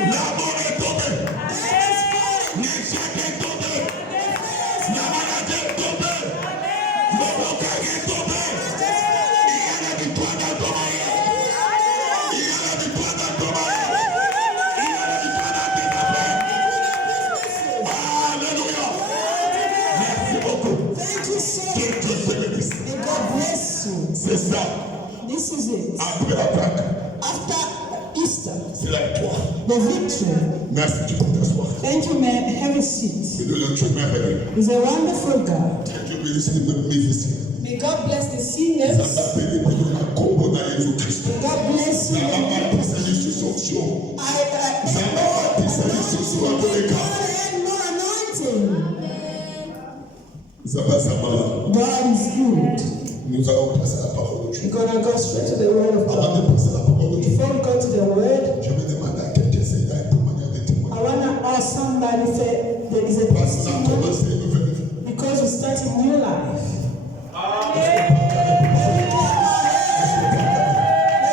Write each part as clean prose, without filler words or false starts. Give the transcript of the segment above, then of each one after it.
La mort est tombée. L'échec est tombé. La maladie est tombée. Le blocage est tombé. Il y a la victoire dans ton mariage. Il y a la victoire dans ton mariage. Il y a la victoire dans tes affaires. Alléluia. Merci beaucoup. Thank you so Que much. Dieu te bénisse. May God bless you. C'est ça. This is it. Après la Pâque, After Easter, c'est la victoire. the victory. Merci, tu peux t'asseoir. Thank you, man. Have a seat. C'est de Dieu merveilleux. He's a wonderful God. Que Dieu bénisse les musiciens. May God bless the Ça singers. m'a béni pour la combo dans Jésus-Christ. May God bless Ça you. m'a bâti sa liste sur Sion. I Ça m'a bâti sa liste sur God Aboneka. and more anointing. Ça va, ça va. God is good. Nous allons passer à la parole de Dieu. We're gonna go straight to the word of Avant de God. passer à la parole de Dieu, Before we go to the word, je vais demander à quelqu'un s'il y a un témoignage de I témoignage. wanna ask somebody if there is a Parce qu'on a testimony commencé une nouvelle vie. because we start a new life.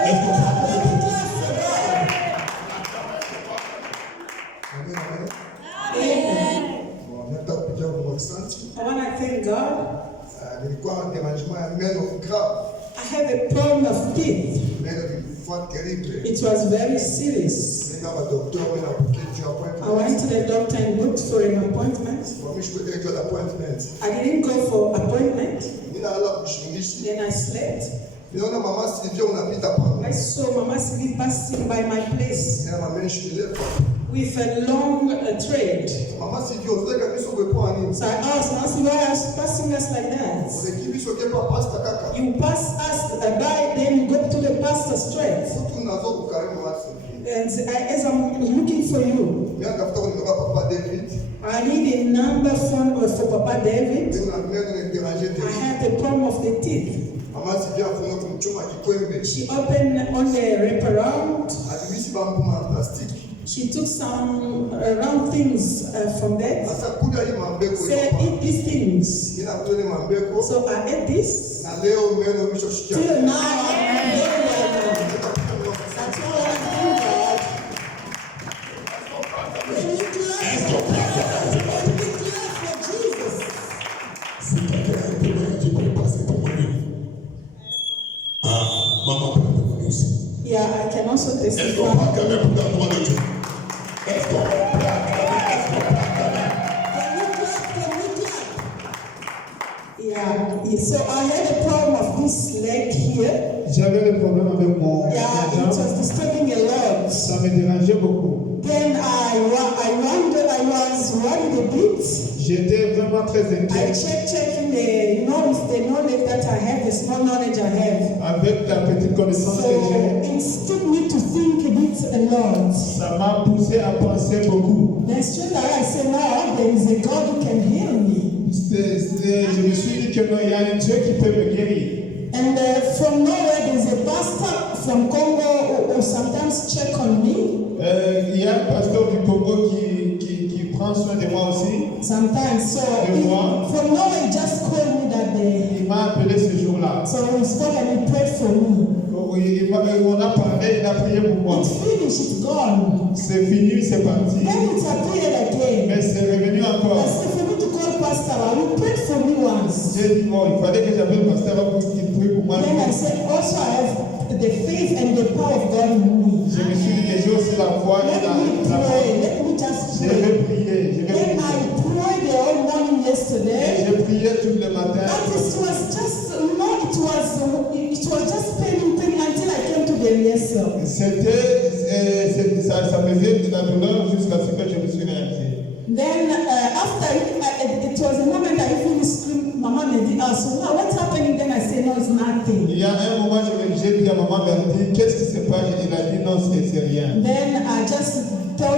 Est-ce qu'on peut Amen. Bon, nataka kuja kwa asante. I wanna thank God. Nilikuwa na derangement ya meno grave. I have a problem of teeth. Meno ilikuwa terrible. It was very serious. Nenda kwa docteur na kukeja I appointment. went to the doctor and booked for an appointment. Kwa mimi sikuwa na appointment. I didn't go for appointment. Ninalala kushingishi. Then I slept. Niliona mama Sylvia unapita pale. I saw Mama Sylvie passing by my place Na mama nishileva. with a long thread. Mama Sylvia unataka kabisa kuepoa nini? So I asked Mama Sylvie, why are you passing us like that? Unakimbisha kwa pasta kaka. You pass us by, then you go to the pastor straight. Mtu unazo kukarimu mama Sylvia. And as I'm looking for you, Mimi natafuta kwa papa David. I need a number for Papa David. Ndio na meno ni déranger I tena. had the problem of the teeth. Mama Sylvia afunga kumchoma kikwembe. She opened on the wraparound. Alibisi bambu ma plastiki. She took some round things from that. Sasa kuja hii mambeko Said, eat these things. Ina kule mambeko. So I ate this. Na leo meno umeshoshikia. Till now, I'm very well. That's all I do, God. When you clap for Jesus. Si quelqu'un a un témoignage, tu peux passer témoigner. Maman peut témoigner aussi. Yeah, I can also Est-ce qu'on testify. peut acclamer pour la gloire de Dieu? Est-ce qu'on peut acclamer? Est-ce qu'on peut acclamer? Can we clap? Yeah. So I had a problem of this leg here. J'avais le problème avec mon Yeah, it was disturbing a lot. ça me dérangeait beaucoup. Then I wondered, I was worried a bit. J'étais vraiment très I inquiet checking the, with the knowledge that I have, the small knowledge I have. avec la petite connaissance So que j'ai. it took me to think a bit a lot. Ça m'a poussé à penser beaucoup. Then straight away I said, no, there is a God who can heal me. Je me suis dit que non, il y a un Dieu qui peut me guérir. And from nowhere, there is a pastor from Congo who sometimes check on me. Il y a un pasteur du Congo qui prend soin de moi aussi. Sometimes, so from nowhere, he just called me that day. Il m'a appelé ce jour-là. So we spoke and he prayed for me. On a parlé, il a prié pour moi. It's finished, it's gone. C'est fini, c'est parti. Then it appeared again. Mais c'est revenu I encore. said, for me to call Pastor, he prayed for me once. J'ai dit, bon, il fallait que j'appelle le pasteur pour qu'il prie pour moi. Then I said, also I have the faith and the power of God in me. Je me suis dit que j'ai aussi la foi et Let me la pray, let me just Je pray. vais prier, je vais Then prier. I prayed the whole morning Et yesterday. je priais tout le matin. And it was just, it was just paining until I came to the rehearsal. Ça faisait de la douleur jusqu'à ce que je me suis réalisé. Then after it was a moment I even screamed, Mama Mehdi asked, so now what's happening? Then I said, no, it's nothing. Il y a un moment, j'ai dit à maman Mehdi, qu'est-ce qui se passe? Il a dit, non, c'est rien. Then I just tell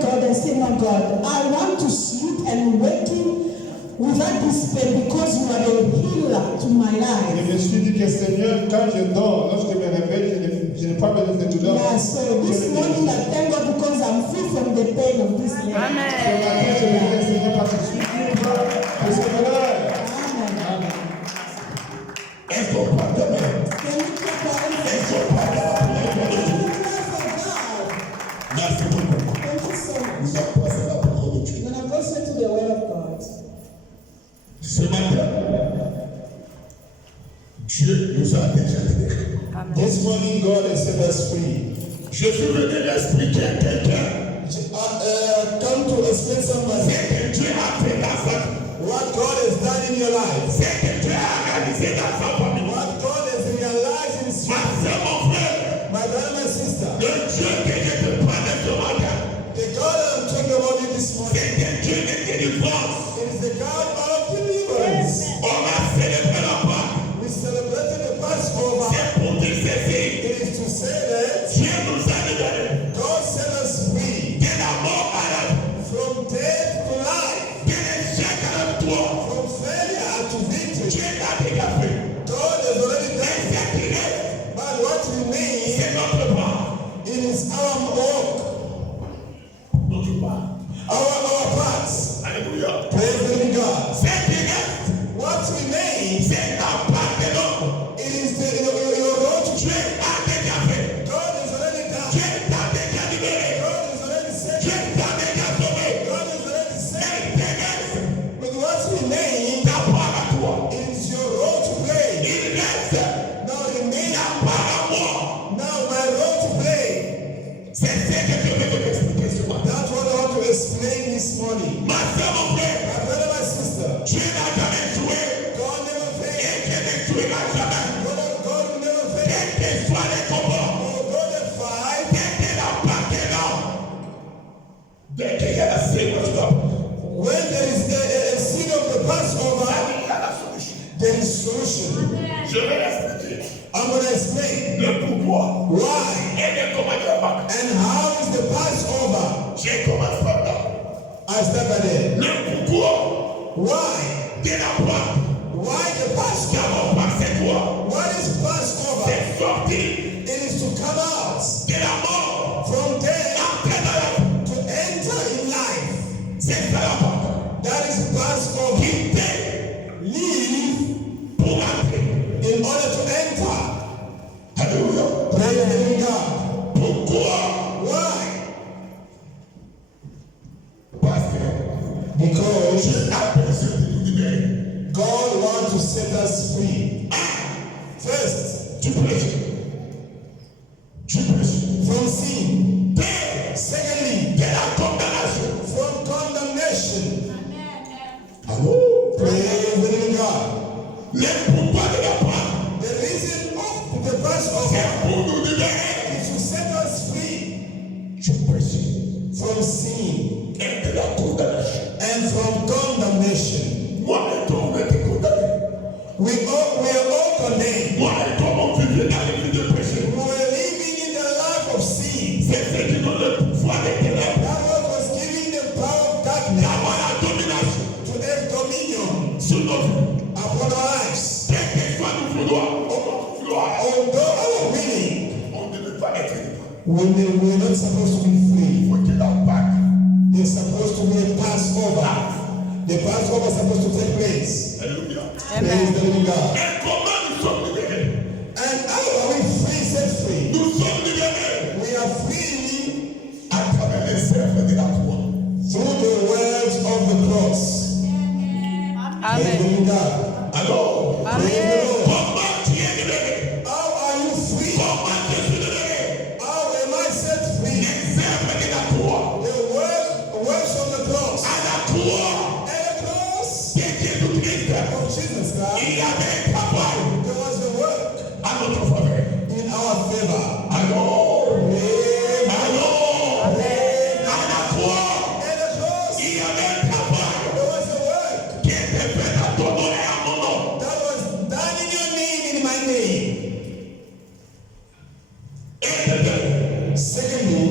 God and say, no, God, I want to sleep and waking without this pain because you are a healer to my life. Je me suis dit que Seigneur, quand je dors, lorsque je me réveille, je n'ai pas besoin de douleur. Yeah, so this morning I thank God because I'm free from the pain of this leg. Ce matin, je me dis, Seigneur, parce que je suis libre de ce douleur. Amen. Est-ce qu'on peut acclamer? Can you clap for Est-ce qu'on peut acclamer? God? Merci beaucoup. so Nous much. allons passer à la parole de Dieu. We're going to go straight to the Word of God. Ce matin, Dieu nous a déjà libérés. This morning, God has set us free. Je suis venu expliquer à quelqu'un Come to explain ce somebody que Dieu a fait dans sa vie, what God has done in your life. ce que Dieu a réalisé dans sa famille. What God has realized in His Ma life. soeur, mon frère, My brother, my sister. le Dieu que je te parlais ce matin, The God I'm talking about you this morning. c'est un Dieu de délivrance. It is the God of deliverance. On va célébrer la Pâque. We celebrated the Passover. C'est pour dire ceci. It is to say that Dieu nous a libérés God set us free de la mort à la vie, from death to life, de l'échec à la victoire. from failure to victory. Dieu l'a déjà fait. God has already Mais done it. ce qui reste, But what remains, c'est notre part. it is our work, Notre part. our parts. Alléluia. Praise the living God. Ce qui reste, What remains, c'est la part de l'homme. it is your road to Dieu change. a déjà fait. God has already done. Dieu t'a déjà libéré. God has already said. Dieu t'a déjà sauvé. God has already Mais said. ce qui reste, But what remains, ta part à toi. it is your road to play. Il reste Now remains, la part à moi. now my road to play. C'est ce que je vais vous expliquer ce matin. That's what I want to explain this morning. Ma soeur, mon frère, My brother, my sister, Dieu n'a jamais joué God never et failed. Dieu ne jouera jamais. God will never fail. Quel que soit les combats, Oh, God that fight. dès que la Pâque est là, dès qu'il y a la célébration, When there is a seed of the Passover, il y a la solution. there is solution. Je vais expliquer I'm going to explain le pourquoi why et le comment de la Pâque. and how is the Passover. J'ai commencé par là. I start by there. Le pourquoi Why? de la Pâque. Why the Passover? D'abord, Pâque, c'est quoi? What is Passover? C'est sortir It is to come out de la mort, from death entrer dans la vie. to enter in life. C'est ça la Pâque. That is Passover. Quitter Leave pour entrer. in order to enter. Alléluia. Praise the living God. Pourquoi? Why? Parce que Because Dieu a besoin de nous libérer. God wants to set us free. First, Tu prêches. Tu prêches. from sin. Deux, Secondly, de la condamnation. from condemnation. Allô? Praise the living God. Le pourquoi de la Pâque, The reason of the Passover c'est pour nous libérer. is to set us free Tu prêches. from sin Et de la condamnation. and from condemnation. Moi et toi, on a été condamnés. We are all condemned. Moi et toi, on vivait dans les vies de péché. We were living in the life of sin. C'est ce qui donne le pouvoir des ténèbres That what was giving the power of darkness d'avoir la domination to have dominion sur nos vies. upon our lives. Quel que soit nos vouloirs, Although our winning, on ne peut pas être libre. we're not supposed to be free. Il faut que la Pâque, There's supposed to be a Passover. The Passover is supposed to take place. alléluia. Praise the living God. Et comment nous sommes libérés? And how are we free, set free? Nous sommes libérés We are free à travers les œuvres de la croix. through the words of the cross. Praise the living God. Alors, Praise the Lord. comment tu es libéré? How are you free? Comment je suis libéré? How am I set free? Les œuvres de la croix. The words of the cross. À la croix And the cross de Jésus-Christ, of Jesus Christ, il y avait un travail there was a work à notre faveur. in our favor. Alors, Praise alors, à la croix, and the cross, il y avait un travail there was a work qui était fait à ton nom et à mon nom. that was done in your name, in my name. Et de deux, Secondly,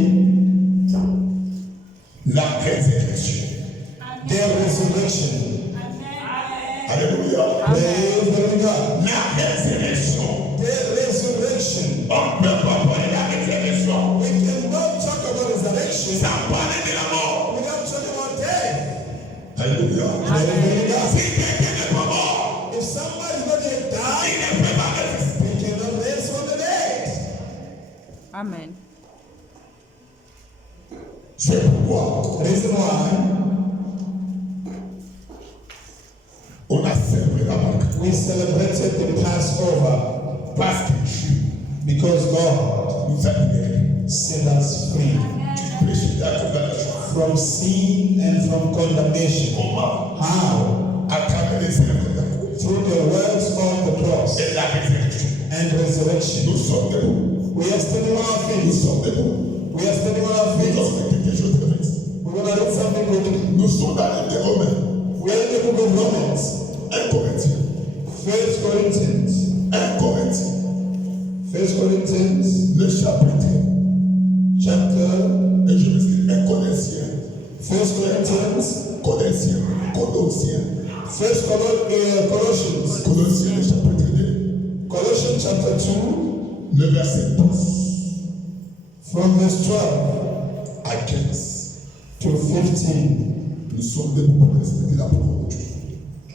la résurrection. the resurrection. Alléluia. Praise the living God. La résurrection. The resurrection. On ne peut pas parler de la résurrection We cannot talk about resurrection sans parler de la mort. without talking about death. Alléluia. Praise the living God. Si quelqu'un n'est pas mort, If somebody's going to die, il ne peut pas résister. they cannot raise from the dead. Amen. C'est pourquoi Reason why on a célébré la Pâque. we celebrated the Passover Parce que Dieu because God nous a libérés set us free du péché de la condamnation. from sin and from condemnation. Comment? How? À travers les œuvres de la croix Through the works of the cross et la résurrection. and resurrection. Nous sommes debout. We are standing on our Nous feet. sommes debout. We are standing on our Nous feet. sommes quelque chose de vite. We're going to read something quickly. Nous sommes dans les des Romains. We are in the book of Romans, 1 Corinthiens. 1 Corinthians, 1 Corinthiens. 1 Corinthians, Le chapitre. chapter, Et je m'excuse. 1 Corinthiens. 1 Corinthians, Colossiens. Colossiens. Colossians, Colossiens, le chapitre 2. Colossians chapter 2, Le verset 12 from verse 12 à 15. to 15. Nous sommes debout pour respecter la parole de Dieu.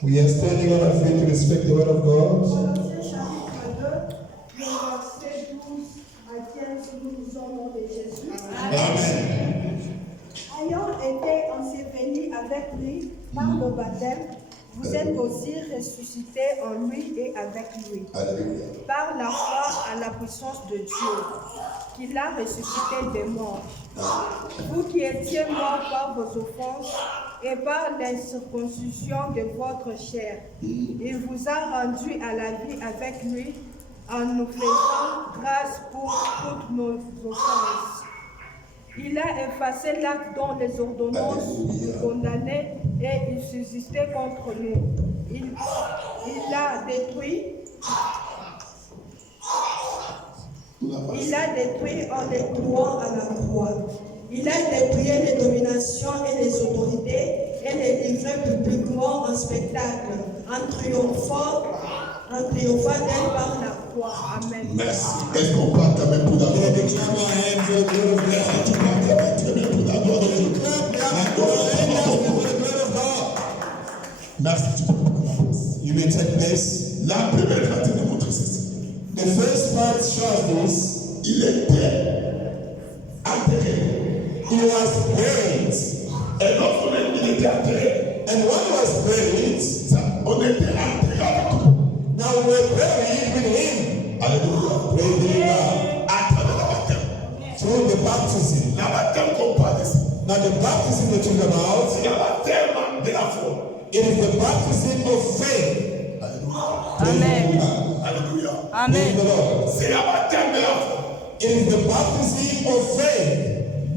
We are standing on our feet to respect the word of God. Colossiens chapitre 2, le verset 12 à 15, nous sommes de Jésus. Amen. Ayant été ensevelis avec lui par le baptême, vous êtes aussi ressuscités en lui et avec lui, Alléluia. par la foi à la puissance de Dieu, qui l'a ressuscité des morts. Vous qui étiez morts par vos offenses et par l'incirconcision de votre chair, il vous a rendus à la vie avec lui en nous faisant grâce pour toutes nos offenses. Il a effacé l'acte dont les ordonnances nous condamnaient et il subsistait contre nous. Il l'a détruit. Il a détruit en les clouant à la croix. Il a dépouillé les dominations et les autorités et les livré publiquement en spectacle, en triomphant d'elle par la croix. Amen. Merci. Est-ce qu'on parle quand même pour Can d'abord? we clap our hands for the word of God? Tu parles quand même très bien pour d'abord. Clap your hands for the word of God. Merci. Tu peux prendre la place. You may take place. La première partie de montre ceci. The first part shows this. Il était enterré. He was buried. Et lorsqu'on il était enterré, And one was buried. on était enterré avec lui. Now we were buried with him. Alléluia. Praise God. À travers la baptême. Through the baptism. La baptême qu'on parle ici. Now the baptism that you're about, C'est la baptême de la foi. it is the baptism of faith. Alléluia. Amen. Alléluia. Praise the Lord. C'est la baptême de la foi. It is the baptism of faith.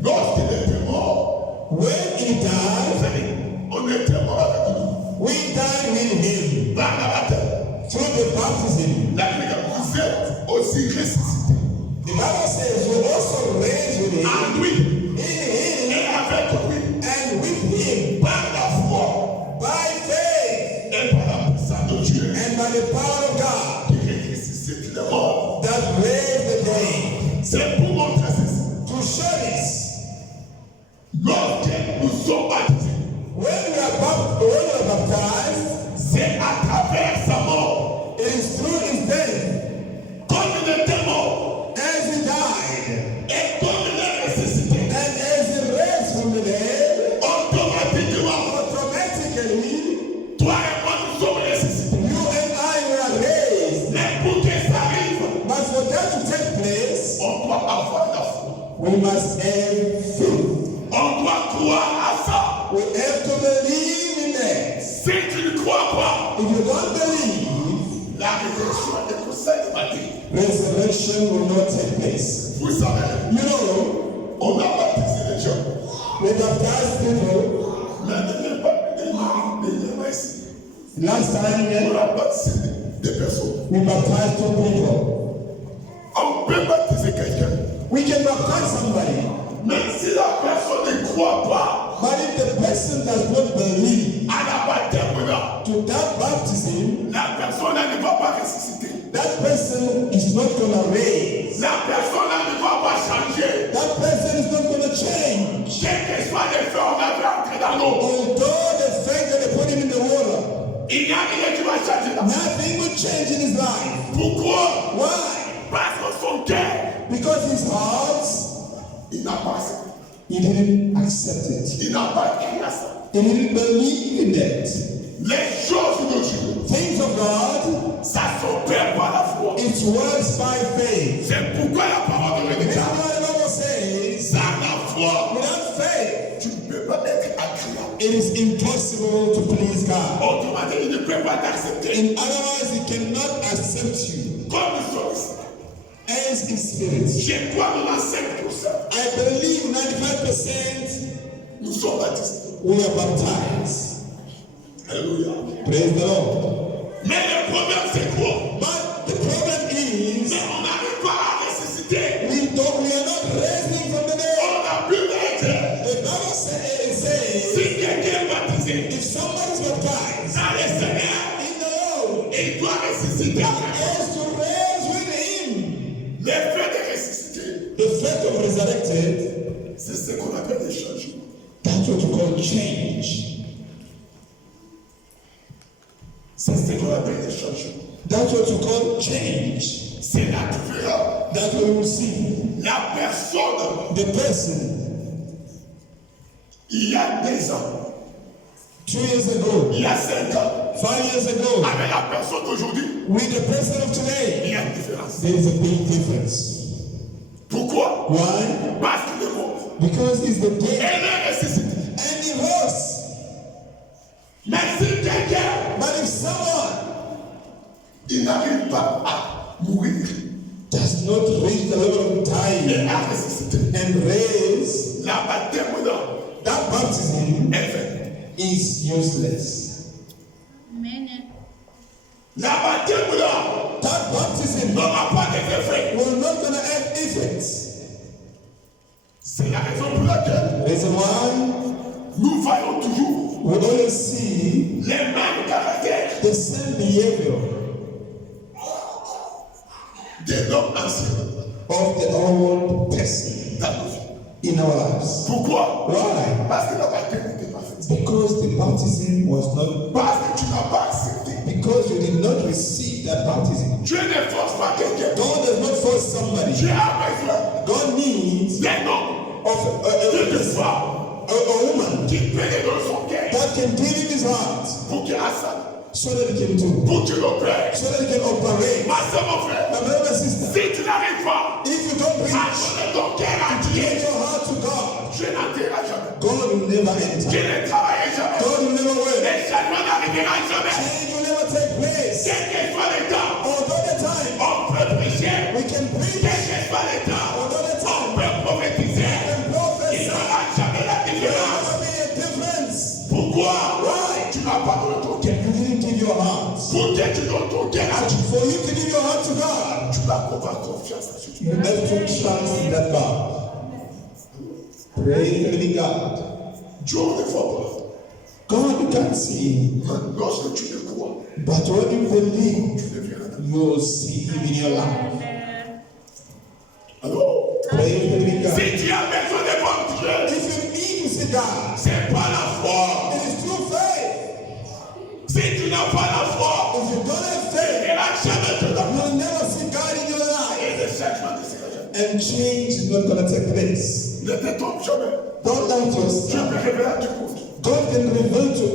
Lorsqu'il était mort, When he vous died, savez, on était mort avec lui. we died with him. Par la baptême. Through the baptism. La Bible dit, vous êtes aussi ressuscités. The Bible says we also raised with him, En lui in et him, avec lui. and with him, Par la foi by faith, et par la puissance de Dieu. and by the power of God Qui ressuscite les morts. that raised the dead. C'est pour montrer ceci. To show this, Lorsque nous sommes baptisés, when we are baptized, c'est à travers sa mort. it is through his death, Comme il était mort as he died, et comme il est ressuscité, and as he raised from the dead, automatiquement, automatically, toi et moi nous sommes ressuscités. you and I were raised. Mais pour que ça arrive, But for that to take place, on doit avoir la foi. we must have faith. On doit croire à ça. We have to believe in that. Si tu ne crois pas, If you don't believe, la résurrection est pour cette matin. resurrection will not take place. Vous savez, You know, on a baptisé les gens. we baptized people. Mais ne pas ici. Last time, On a baptisé des personnes. we baptized 2 people. On peut baptiser quelqu'un. We can baptize somebody, Même si la personne ne croit pas but if the person does not believe à la baptême là, to that baptism, la personne ne va pas ressusciter. that person is not going to raise. La personne ne va pas changer. That person is not going to change. Quel que soit les faits, on avait entré dans l'eau. Although the fact that they put him in the water, Il n'y a rien qui va changer là. nothing will change in his life. Pourquoi? Why? Parce que son cœur, Because his heart il n'a pas. He didn't accept it. Il n'a pas cru à ça. He didn't believe in that. Les choses de Dieu, Things of God, ça s'opère par la foi. it works by faith. C'est pourquoi la parole de Dieu That's dit, why the Bible says, sans la foi, without faith, tu ne peux pas être agréable. it is impossible to please God. Autrement dit, il ne peut pas t'accepter. In other words, He cannot accept you Comme nous sommes ici. as in spirit. J'ai crois 95%. I believe 95% Nous sommes baptisés. we are baptized. Alléluia. Praise the Lord. Mais le problème, c'est quoi? But the problem is, Mais on n'arrive pas à ressusciter. we are not raising from the dead. On n'a plus d'être. The Bible says, Si quelqu'un est baptisé if someone is baptized dans le Seigneur, in the Lord, il doit ressusciter. is to raise with Him. Le fait de ressusciter, The fact of resurrected, c'est ce qu'on appelle des changements. that's what you call change. C'est ce qu'on appelle des changements. That's what you call change. C'est la différence. That's what you see. La personne, The person il y a 2 ans, 2 years ago, il y a 5 ans, 5 years ago, avec la personne d'aujourd'hui, with the person of il today, y a une différence. there is a big difference. Pourquoi? Why? Parce qu'il est mort. Because he's the Et il dead est ressuscité. and he rose. Mais si quelqu'un, But if someone il n'arrive pas à mourir does not reach the level of et dying à ressusciter, and raise, la baptême là that baptism est faite. is useless. La baptême là That baptism n'aura pas d'effet. will not gonna have effects. C'est la raison pour laquelle Reason why nous voyons toujours we always see les mêmes caractères the same behavior des hommes anciens of the old person dans nos vies. in our lives. Pourquoi? Why? Parce que la baptême n'était pas faite. Because the baptism was not, Parce que tu n'as pas accepté. because you did not receive that baptism. Dieu ne force pas quelqu'un. God does not force somebody. Dieu a besoin God needs d'un homme, of d'une femme a woman qui pénètre dans son cœur that can deal in his heart pour qu'il assaille, so that he can do, pour qu'il opère. so that he can operate. Ma soeur, mon frère, My brother and sister, si tu n'arrives pas if you don't à preach, donner ton cœur à give Dieu, your heart to God, Dieu n'entrera jamais. God will never enter. Dieu ne travaillera jamais. God will never win. Les changements n'arriveront jamais. Change will never take place. Quel que soit le temps, Although the time on peut prêcher. we can preach, Quel que soit le temps, although the on time peut prophétiser. and Il prophesy, n'y aura jamais la there différence. will be a difference. Pourquoi? Why? Tu n'as pas donné ton cœur. You didn't give your heart. Pour que tu donnes ton cœur à Dieu, For you to give your heart to God, tu dois avoir confiance en Dieu. you have to trust in that God. Praise the living God. Dieu ne voit pas. God you can't see, Mais lorsque tu le crois, but when you believe, tu le verras. you will see Him in your life. Alors, Praise the living God. si tu as besoin de voir Dieu, If you need to see God, c'est pas la foi. it is through faith. Si tu n'as pas la foi, If you don't have tu faith, ne verras jamais Dieu dans you will never see God in your life. et le changement ne sera jamais. And change is not going to take place. Ne te trompe jamais. Don't doubt Dieu yourself. peut révéler à tout le monde. God can reveal to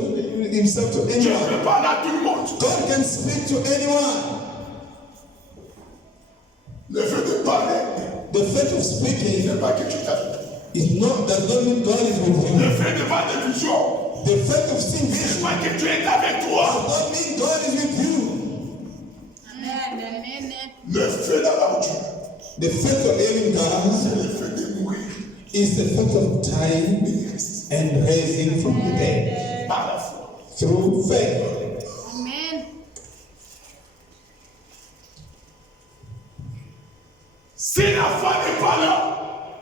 Himself to Dieu anyone. peut parler à tout le monde. God can speak to anyone. Le fait de parler The fact of speaking n'est pas que tu t'ajoutes. does not mean God is with Le you. fait de voir des visions The fact of seeing n'est vision pas que tu es avec toi. does not mean God is with you. Le fait d'avoir Dieu, The fact of having God c'est le fait de mourir is the fact of dying et de ressusciter and raising from the dead par la foi. through faith. Si la foi n'est pas là,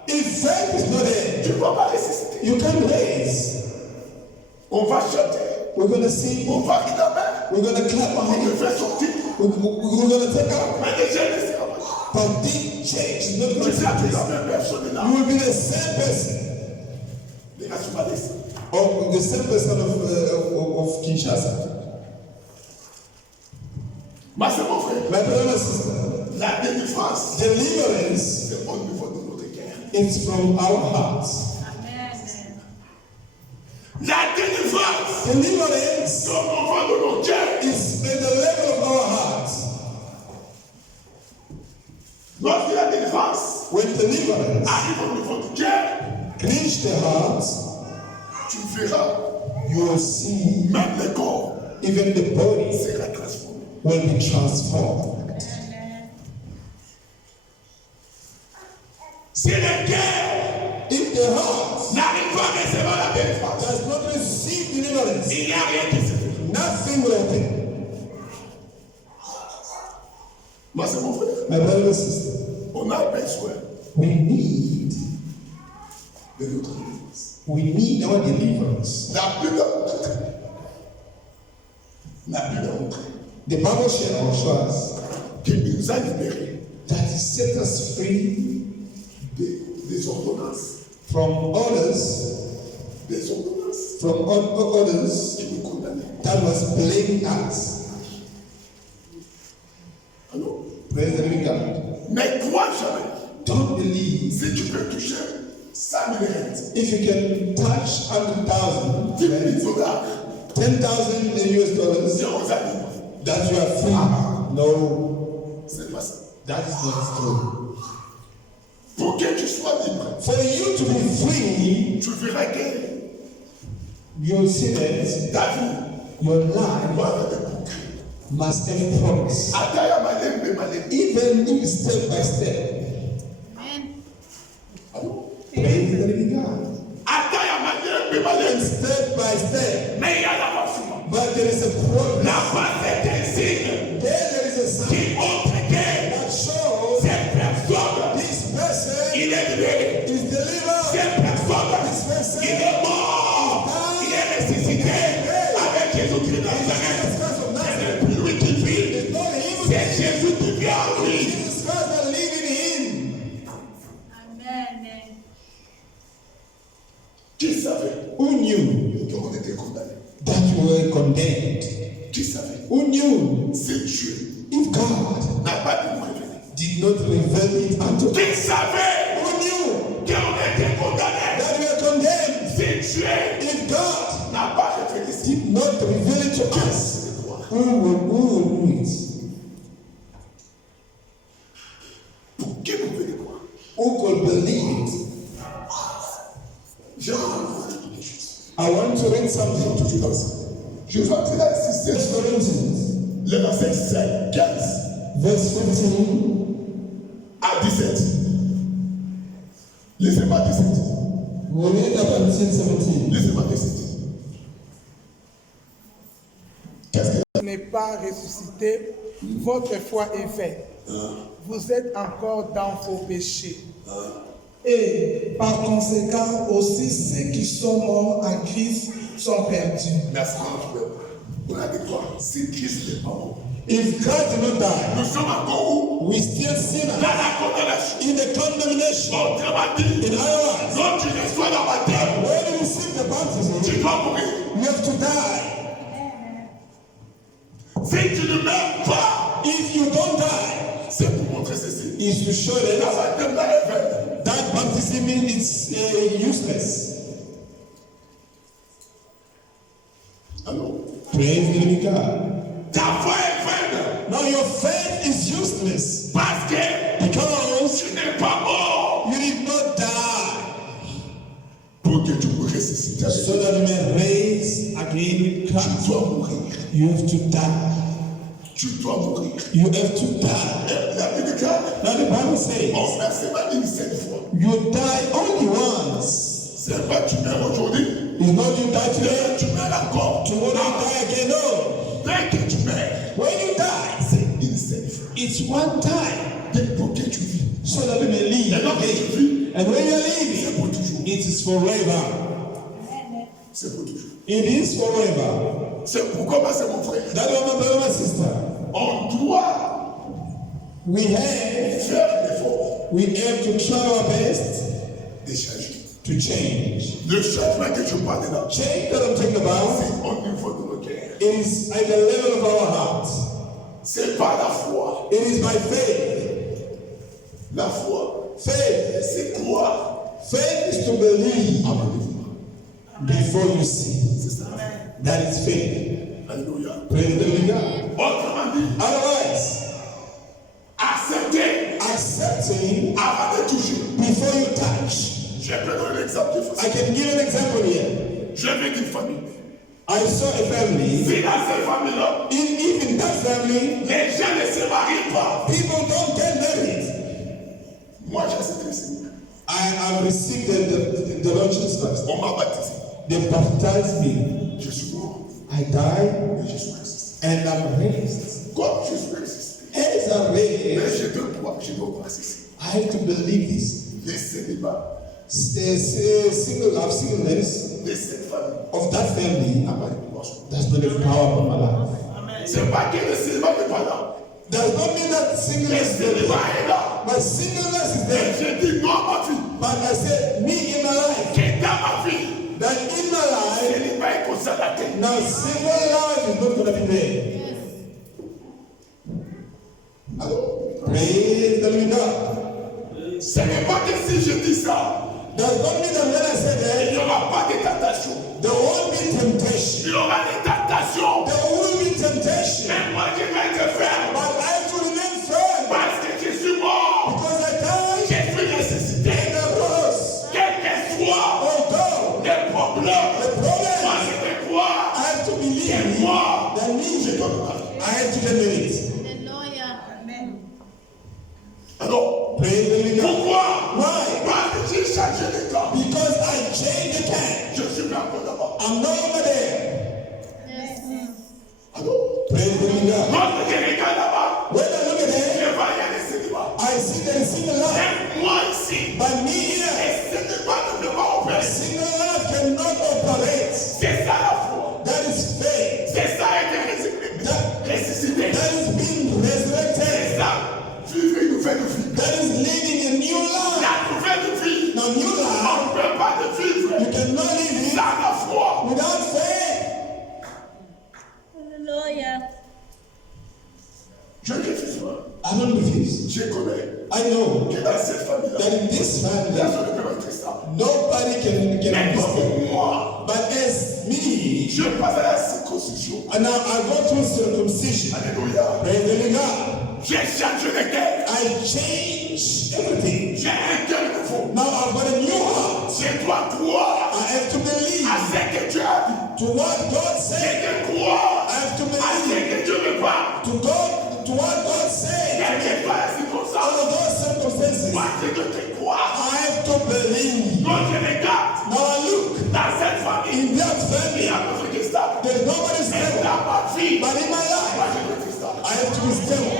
If faith is not there, tu ne peux pas ressusciter. you can raise. On va chanter, We're going to sing, on va clamer, we're going to clap our on te hands, fait sortir. we're going to take out. Mais déjà, ne sera pas là. But this change is not Tu going to seras take plus la place. même personne là. You will be the same person, Les gars, tu vas laisser. or the same person of Kinshasa. Ma c'est mon frère. My brother and sister, La délivrance, deliverance c'est au niveau de notre cœur. is from our hearts. Deliverance au moment de nos cœurs. is at the level of our hearts. Lorsque la délivrance When deliverance arrive au niveau du cœur, reach the heart, tu verras, you will see même le corps even the body sera transformé. will be transformed. Si le cœur If the heart n'arrive pas à recevoir la délivrance, does not receive deliverance, il n'y a rien qui se fait. nothing will happen. Moi, c'est mon frère. My brother and sister, On a besoin we need de notre délivrance. our deliverance. La Bible a montré. La Bible a montré The Bible shows us qu'il nous a libérés that He set us free des ordonnances. from others, Des ordonnances from others qui nous condamnaient. that was blaming us. Alors, Praise the living God. mais crois jamais. Don't believe Si tu peux toucher 5 000 rentes, if you can touch 100,000, 10 000 dollars, 10,000 US dollars, 0 amis, that you are free. No, c'est pas ça. that is not true. Pour que tu sois libre, For you to be free, tu verras que you'll see that ta vie your life doit avoir des progrès. must have progress. Ataya malembe malembe. Even if step by step. Alors, Praise the living God. ataya malembe malembe. Step by step. Mais il y a l'avancement. But there is a progress. Là-bas, c'est un signe There is a sign qui montre que that shows cette personne, this person il est libre. is delivered. Cette personne, il est mort. Il est ressuscité avec Jésus-Christ de Nazareth. Jesus Christ of Nazareth. C'est plus lui qui vit. It's not him. C'est Jésus qui vit en lui. Jesus Christ that live in him. Qui savait Who knew qu'on était condamné? that you were condemned? Qui savait? Who knew C'est Dieu if God n'a pas pu nous révéler. did not reveal it unto us? Qui savait Who knew qu'on était condamné? that we are condemned? C'est Dieu If God n'a pas révélé ça. did not reveal it to us, who will do it? Pour qui vous voulez croire? Who could believe it? Je vais vous dire quelque chose. I want to read something to you. Je vais entrer dans le système. 1 Corinthians, Le verset 5, 15 verse 15 à 17. Laissez-moi 17. we read up until 17. Laissez-moi 17. Qu'est-ce que n'est pas ressuscité, votre foi est vaine. Vous êtes encore dans vos péchés. Et par conséquent, aussi ceux qui sont morts en Christ sont perdus. Merci, mon frère. On a des croix. Si Christ n'est pas mort, If God did not die, nous sommes encore où? we still sin Dans la condamnation. in the condemnation. Autrement dit, In other words, quand tu reçois la baptême, when you receive the baptism, tu dois mourir. you have to die. Si tu ne meurs pas, If you don't die, c'est pour montrer ceci. is to show La that baptême là est vaine. that baptism is useless. Alors, Praise the living God. ta foi est vaine Now your faith is useless parce que because tu n'es pas mort you did not die. pour que tu puisses ressusciter avec So that you may raise again with Tu Christ. dois mourir. You have to die. Tu dois mourir. You have to die. Et la Bible dit, Now the Bible says on meurt seulement une seule fois. you die only once. C'est pas tu meurs aujourd'hui, It's not you die today, demain tu meurs encore. tomorrow you die again. No. Dès que tu meurs, When you die, c'est une seule fois. it's one time Dès pour que tu vis. so that you may live Et donc que tu again. vis, And when you're c'est living, pour toujours. it is forever. C'est pour toujours. It is forever. C'est pourquoi, moi, c'est mon frère. That is my brother, my sister. On doit We have to try our best de changer. to change. Le changement que je parle là, Change that I'm talking about c'est au niveau de nos cœurs. is at the level of our hearts. C'est pas la foi. It is by faith. La foi, Faith. c'est croire Faith is to believe avant de vivre. before you see. C'est ça. That is faith. Alléluia. Praise the living God. Autrement dit, Otherwise, accepting avant de toucher. before you touch. Je peux donner un exemple de I facile. can give an example here. Je viens d'une famille. I saw a family. Si dans cette famille-là, If in that family, les gens ne se marient pas, people don't get married. moi j'ai accepté le Seigneur. I have received the Lord Jesus Christ. On m'a baptisé. They baptized me. Je suis mort. I died Et Jésus ressuscité. and I'm raised. Comme Jésus ressusté. As I'm Mais raised, je dois croire ceci. I have to believe this. Les célibats Single love, singleness de cette famille of that family n'a pas de pouvoir sur moi. does not have power over my life. C'est pas que le célibat n'est pas là. Does not mean that Le singleness is célibat there. est là. My singleness is Et there. je dis non à ma vie. But I said, me in my life, Que dans ma vie, that in my life, le célibat est constaté. now single life is not going to be there. Alors, Praise the living God. ce n'est pas que si je dis ça, Does not mean that when I say il that, n'y aura pas de tentation. there won't be temptation. Il y aura des tentations. There will be temptation. Mais moi, je vais te faire. But I have to remain firm Parce que je suis mort. because I died Je suis ressuscité. and I rose. Quel que soit Although les problèmes, the problem, moi, je vais croire I have to que believe moi, that je me, dois me marier. I have to get married. Alors, Praise the living God. pourquoi? Why? Parce que j'ai changé de temps. Because I changed the time. Je suis plus encore là-bas. I'm no longer there. Alors, Praise the living God. lorsque je regarde là-bas, When I look at je it, vois il y a des célibats. I see that single life. Et moi ici, But me here, les célibats ne peuvent pas opérer. single life cannot operate. C'est ça la foi. That is faith. C'est ça être ressuscité. That is being resurrected. C'est ça, vivre une nouvelle vie. That is living a new life. La nouvelle vie, Now, new life, on ne peut pas le vivre you cannot live it sans la foi. without faith. Je refuse pas. I don't refuse. Je connais I know que dans cette famille-là, that in this family, personne ne peut être stable. nobody can Mais understand. comme moi, But as me, je passe à la circoncision. and now I go through circumcision. Alléluia. Praise the living God. J'ai changé de cœur. I change everything. J'ai un cœur nouveau. Now I've got a new heart. Je dois croire I have to believe à ce que Dieu a dit. to what God Je said. dois croire I have to à ce believe que Dieu me parle. to God, to what God said. Quelle que soit la circonstance, Under those circumstances, moi je dois te croire. I have to believe. Donc je regarde Now I look dans cette famille. in that Il y family. a personne qui est stable. There's nobody Mais stable. dans ma vie, But in my moi life, je dois être stable. I have to be stable.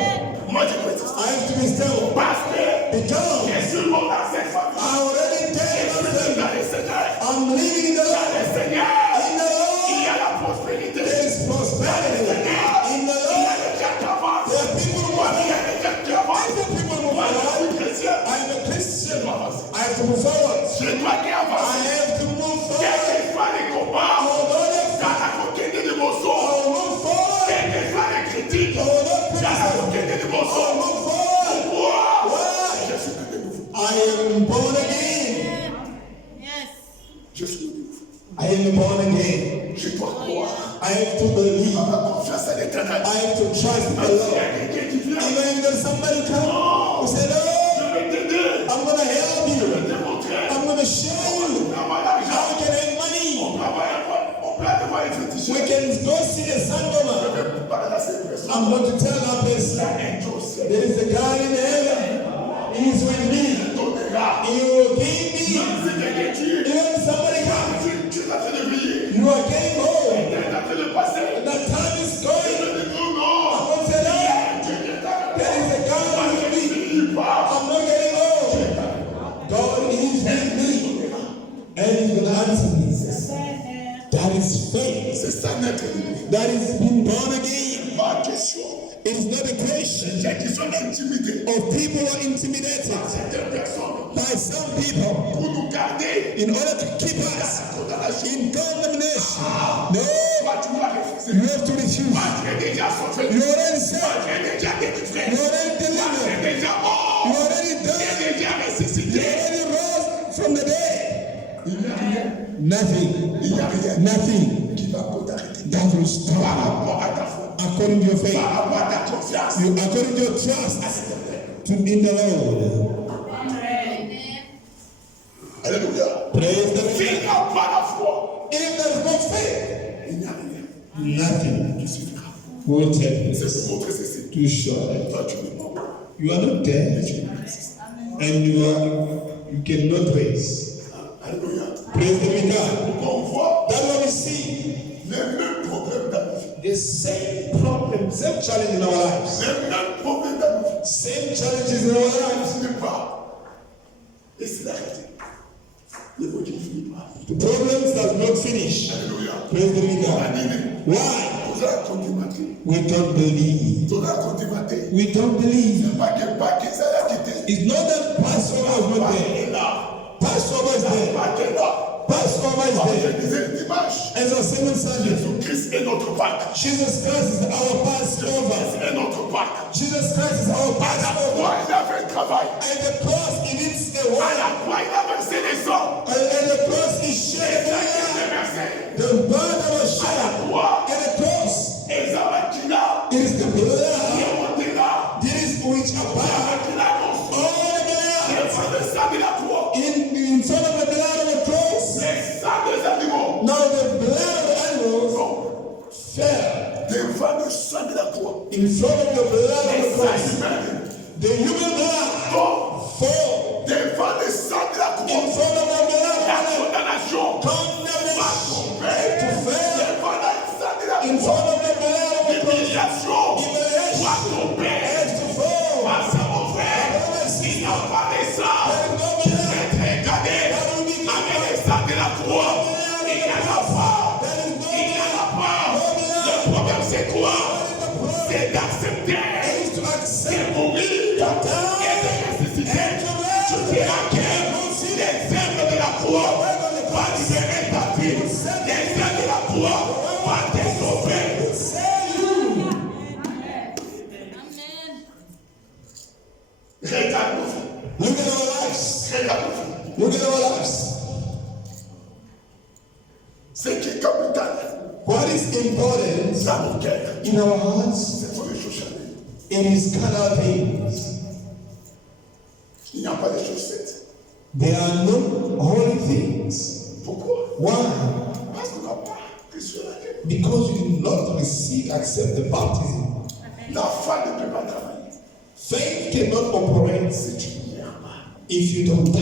Moi je dois être stable. I have to be stable. Parce que Because je suis mort dans cette famille. I already Je tell suis myself dans le Seigneur. I'm living in the Dans Lord. le Seigneur, In the il y Lord, a la prospérité. there is prosperity. In the Il y a Lord, des gens qui avancent. there are people who Il y are a des gens qui avancent. Every people move Moi je suis forward. chrétien. I am a Je Christian. dois avancer. I have to move forward. Je dois I avancer. have to move Quel forward. que soit les combats, Although the dans la conquête de mon soul, I will move forward. quel que soit les critiques, I will not dans la criticize. conquête de mon I will soul, move forward. pourquoi Why? je suis de nouveau. I am born again. Je suis de nouveau. I am born again. Je dois croire. I have to believe. Ma confiance à l'éternel. I have to trust the S'il y Lord. a quelqu'un qui vient, Even if there's somebody come who say, je Lord, vais t'aider. I'm going to help Je vais you. te montrer. I'm going to show you Travaille how l'argent. you can have money. On peut aller voir les fétiches. We can go see the Sangoma. Je vais parler à cette personne. I'm going to tell that Il y person, a un Dieu au ciel. there is a God in heaven. He is with me. Il donnera. He will give me. Même si quelqu'un tue, Even if somebody comes, tu es en train de briller. you are getting old. Tu es en train de passer. The time is Je going. vais dire non, I'm non. going to say, Lord, Dieu qui est en there is a God with me. Il parle. I'm not getting old. God is with me. And He's going to answer me. That is faith. C'est ça notre ennemi. That is being born again. Ma question. It is not a question Ceux qui sont intimidés of people who are intimidated certaines personnes by some people pour nous garder in order to keep us in condemnation. No, toi tu dois refuser. you have to refuse. Toi tu es déjà sauvé. You already said, Toi tu es déjà délivré. you already Toi tu delivered, es déjà you mort. already Tu done, es déjà you ressuscité. already rose from the dead. Il n'y a rien. Nothing, Il n'y a rien nothing qui va va t'arrêter. That will stop. Par rapport à ta foi. According to your faith. Par rapport à ta confiance. According to your trust. To in the Lord. Alléluia. Praise the S'il n'y a pas la foi, If there is no faith, il n'y a rien nothing qui suffira. will take C'est place. pour montrer ceci. To show that Toi, tu n'es pas mort. you are not Mais dead tu es ressuscité. and you cannot raise. Alléluia. Praise the God. On voit That's what we see. les mêmes problèmes dans nos vies. The same problem, same challenge in our lives. Les mêmes problèmes dans nos vies. Same challenges in our lives. Ce n'est pas. Et c'est l'arrêté. L'évangile ne finit pas. The problems does not finish. Alléluia. Praise the On God. a dit, Why? tu as condimaté. We don't believe. Tu as condimaté. We don't believe. C'est pas qu'Isaiah quitté. It's not that Passover is not there. est là. Passover is there. Pâques est là. Passover is Je there. disais le dimanche. As a seventh Sunday, Jésus-Christ est notre Pâques. Jesus Christ is our Passover. C'est notre Pâques. Jesus Christ is our À la Passover. croix, il a fait le travail. And the cross, it is the À one. la croix, il a versé les sangs. And the cross is shed Il a for été versé. the blood that was À la shed. croix, And the cross, Esaïe qui l'a. it is the Qui blood. est monté là. This which abide Qui l'a reçu. all the Il blood a fait le sang de la croix. in front of the blood of the cross. Les sangs des animaux. Now the blood of the animals Non. fell Devant le sang de la croix. in front of the blood of Les the sangs cross. humains. The human blood Non. fall Devant le sang de la in croix. front of the blood La of the condamnation. condemnation to fail Devant le sang de la in croix. front of the blood of the cross. L'humiliation. Humiliation Doit tomber. has to fall. Face à mon frère. Il n'y a pas de sang. There is no blood. Être regardé avec le sang de la croix. Il n'y en a pas. Il n'y en a pas. Le problème c'est quoi? C'est d'accepter Is to accept de mourir et de ressusciter. Tu diras que les œuvres de la croix vont libérer ta vie. Les œuvres de la croix vont te sauver. Regarde-nous. Look at our lives. Regarde-nous. Look at our lives. Ce qui est capital What is important dans nos cœurs, in our hearts, ce sont les choses charnelles. it is carnal things. Il n'y a pas de choses faites. There are no holy things. Pourquoi? Why? Parce qu'on n'a pas reçu la terre. Because you did not receive, accept the baptism. La foi ne peut pas travailler Faith cannot operate si tu ne meurs pas. if you don't die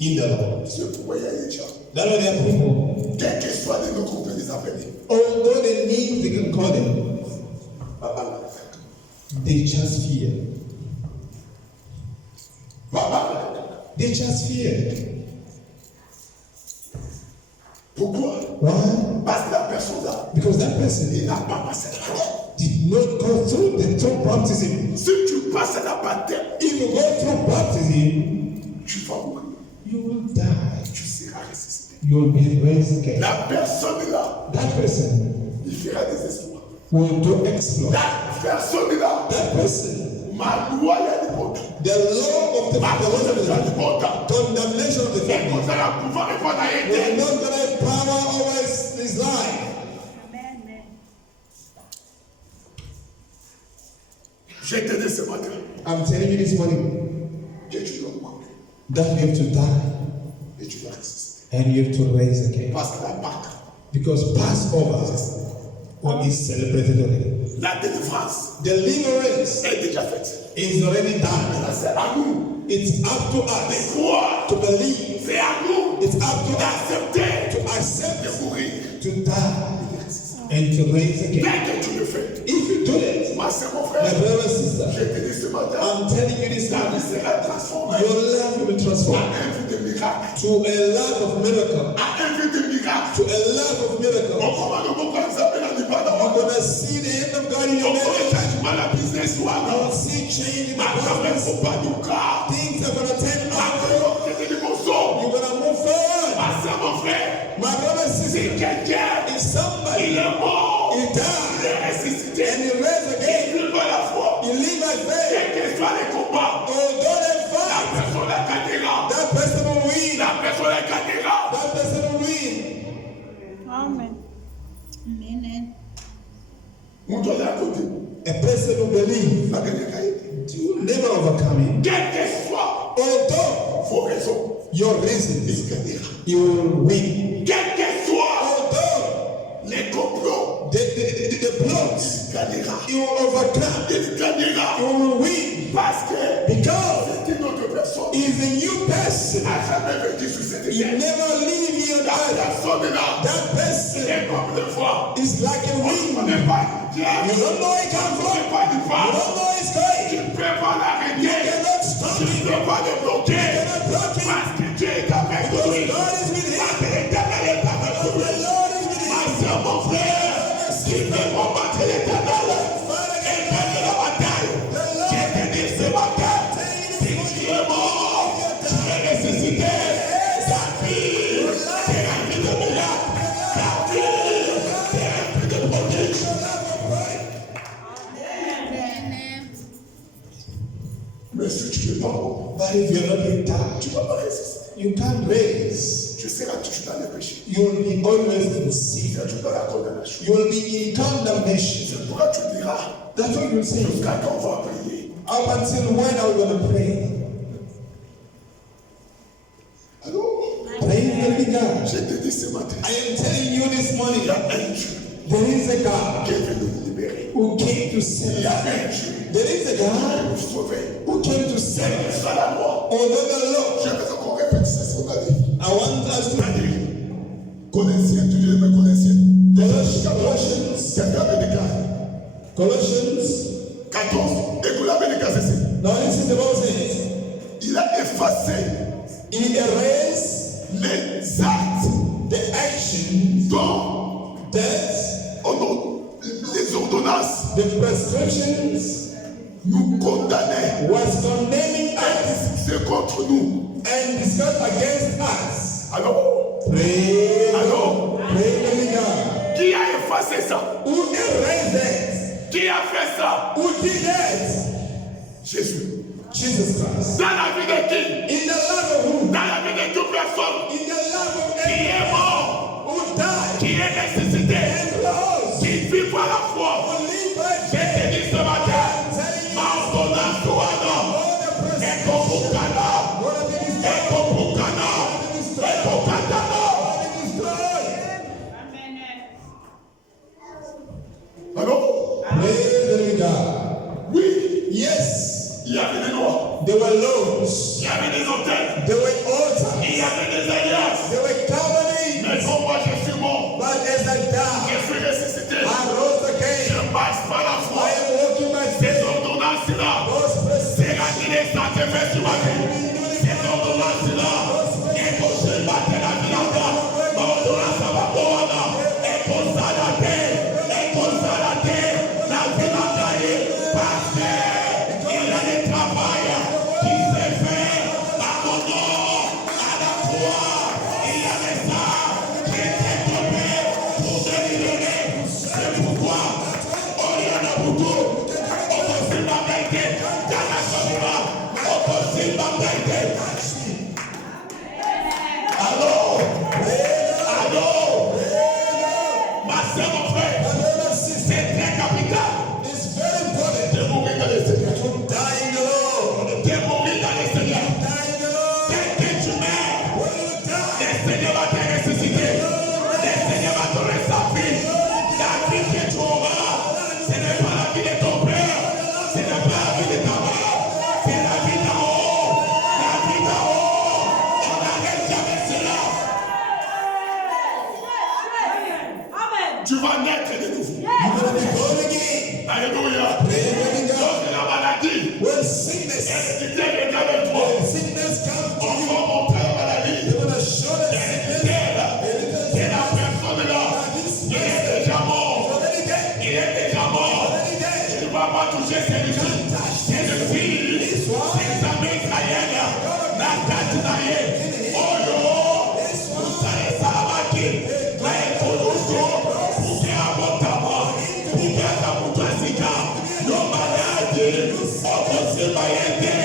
in the Lord. C'est pourquoi il y a des gens, That are their people. quel que soit le nom qu'on peut les appeler, Although they need, they can call them. Baba, They just fear. Baba. They just fear. Pourquoi? Why? Parce que la personne là, Because that person il n'a pas passé la baptême. did not go through the true baptism. Si tu passes la baptême, If you go through baptism, tu vas mourir. you will die. Tu seras ressuscité. You will be raised again. La personne là, That person il fera des exploits. will do exploit. La personne là, That person, ma loi il y a du bon temps. the law of the Ma loi il y a du bon temps. condemnation of the Et family vous allez pouvoir répondre à will aider. not gonna have power over his life. Je te dis ce matin I'm telling you this morning que tu dois mourir that you have to die et tu vas ressusciter. and you have to rise again. Parce que la Pâque, Because Passover is celebrated already. la délivrance Deliverance est déjà faite. is already done. Maintenant, c'est à nous It's up to de us croire. to believe. C'est à nous It's up to us d'accepter to accept, de mourir. to die, and to rise again. Dès que tu le fais, If you do it, ma soeur, mon my frère, brother and sister, je te dis ce matin, I'm telling you this ta vie morning, sera transformée your life will be à transformed un vie de miracle. to a life of miracle. À un vie de miracle. To a life of miracle. On commence à beaucoup à s'appeler dans le Liban. You're gonna see the hand of God in your On commence marriage. à changement la business. You'll see change in the Ma femme ne business. faut pas nous car. Things are gonna turn Ma out. femme c'est des émotions. You're gonna move forward. Ma soeur, mon frère, My brother and si sister, quelqu'un if somebody il est mort, he il died est ressuscité. and he raised again, Il vit par la foi. he live by faith, Quel que soit les combats, although they la fight, personne la gagnera. that person will win. La personne la gagnera. That person will win. Amen. A person who believes, you will never overcome it. Quelle que soit Although vos raisons, your reasons, il gagnera. you will win. Quel que soit Although les complots, the plots, il gagnera. you will overcome. Il gagnera. You will win. Parce que Because c'est une autre personne. he is a new person. A jamais vécu sur cette You terre. never leave here on La earth. personne là, That person est comme le vent. is like a On wind. n'est pas une You pierre. don't know where it comes On from. n'est pas une You femme. don't know where it's Tu going. ne peux pas You l'arrêter. cannot stop Tu ne it. peux pas le bloquer. You cannot block it. Parce que Dieu est avec Because lui. God is with him. Parce que l'Éternel est avec Because lui. the Lord is with Ma him. soeur, mon frère, qui veut combattre l'Éternel et gagner la bataille. Je te dis ce matin, si tu es mort, tu es ressuscité. Ta vie c'est remplie de miracles. Ta vie c'est remplie de prodiges. Mais si tu es pas mort, But if you're not being tu touched, ne vas pas résister. you can't raise. Tu seras toujours dans le péché. You will be always in Tu sin. seras toujours dans la condamnation. You will be in condemnation. C'est pourquoi tu diras, That's what you say. jusqu'à quand on va prier. Up until when are we going to pray? Alors, Praise the living God. je te dis ce matin, I am telling you this il morning, y a un Dieu there is a God qui est venu nous libérer. who came to save Il y a us. un Dieu There is a qui God va nous sauver. who came to save C'est us. ça la mort. Although the Lord, Je vais encore répéter ce qu'on a dit. I want us to Connaissez, tu dis, mais connaissez. Colossians, Quelqu'un me déclare. Colossians. 14. Écoute la bénédiction ceci. Now this is the Bible says, Il a effacé He erased les actes the action dont that les ordonnances the prescriptions nous condamnaient was condemning et us disent contre nous. and discussed against us. Alors, Pray, alors, pray the living God. qui a effacé ça? Who erased that? Qui a fait ça? Who did that? Jésus. Jesus Christ. Dans la vie de qui? In the love of who? Dans la vie de toute personne In the love of qui est everyone mort, who died qui est ressuscité, and rose. qui vit par la foi. Who live by Je faith. te dis ce matin, I'm telling you, ma ordonnance Touana, all the prescriptions Ekopukana, gonna be destroyed. Ekopukana, Ekopatana. Alors, Praise the living God. oui, Yes, il y avait des lois, there were laws, il y avait des hôtels, there were altars, il y avait des alliances. there were covenants. Mais comme moi je suis mort, But as I je died, suis ressuscité, I rose je again. marche par la I foi. am walking by Ces faith. ordonnances-là, Those c'est prescriptions la grâce de faire sur ma vie. Ces ordonnances-là, et que je batte la vie là-bas. Ma ordonnance va voir là. Et qu'on s'adapte, et qu'on s'adapte, la vie là-bas. Parce qu'il y a des travail qui s'est fait à mon nom, à la croix. Il y avait ça qui était tombé pour délivrer. C'est pourquoi on y en a beaucoup. On possible à m'aider dans la caméra. On possible à m'aider. Allô? Allô? Ma soeur, mon frère, c'est très capital It's very important de mourir dans le Seigneur. to die in the Lord. De mourir dans le Seigneur. Die in the Lord. Dès que tu meurs, When you die, le Seigneur va te ressusciter. Le Seigneur va te donner sa vie. La vie que tu auras, ce n'est pas la vie de ton père. Ce n'est pas la vie de ta mère. C'est la vie d'en haut. La vie d'en haut. On n'arrête jamais cela. Tu vas naître de nouveau. you're going to be born again. Alléluia. Praise the living God. Lorsque la maladie When sickness, est avec toi, when sickness comes to on you, va montrer la maladie. they're going to show that sickness. C'est la personne-là. Il est déjà mort. Already dead. Il est déjà mort. Already dead. Tu ne vas pas toucher celui-ci. C'est le fils. C'est ta main israélienne. La tête naïe. Oh yo. Vous savez ça va qui? Mais pour nous, pour qu'il y ait un bon tabac, pour qu'il y ait un bon classique, nos malades, on peut se aider.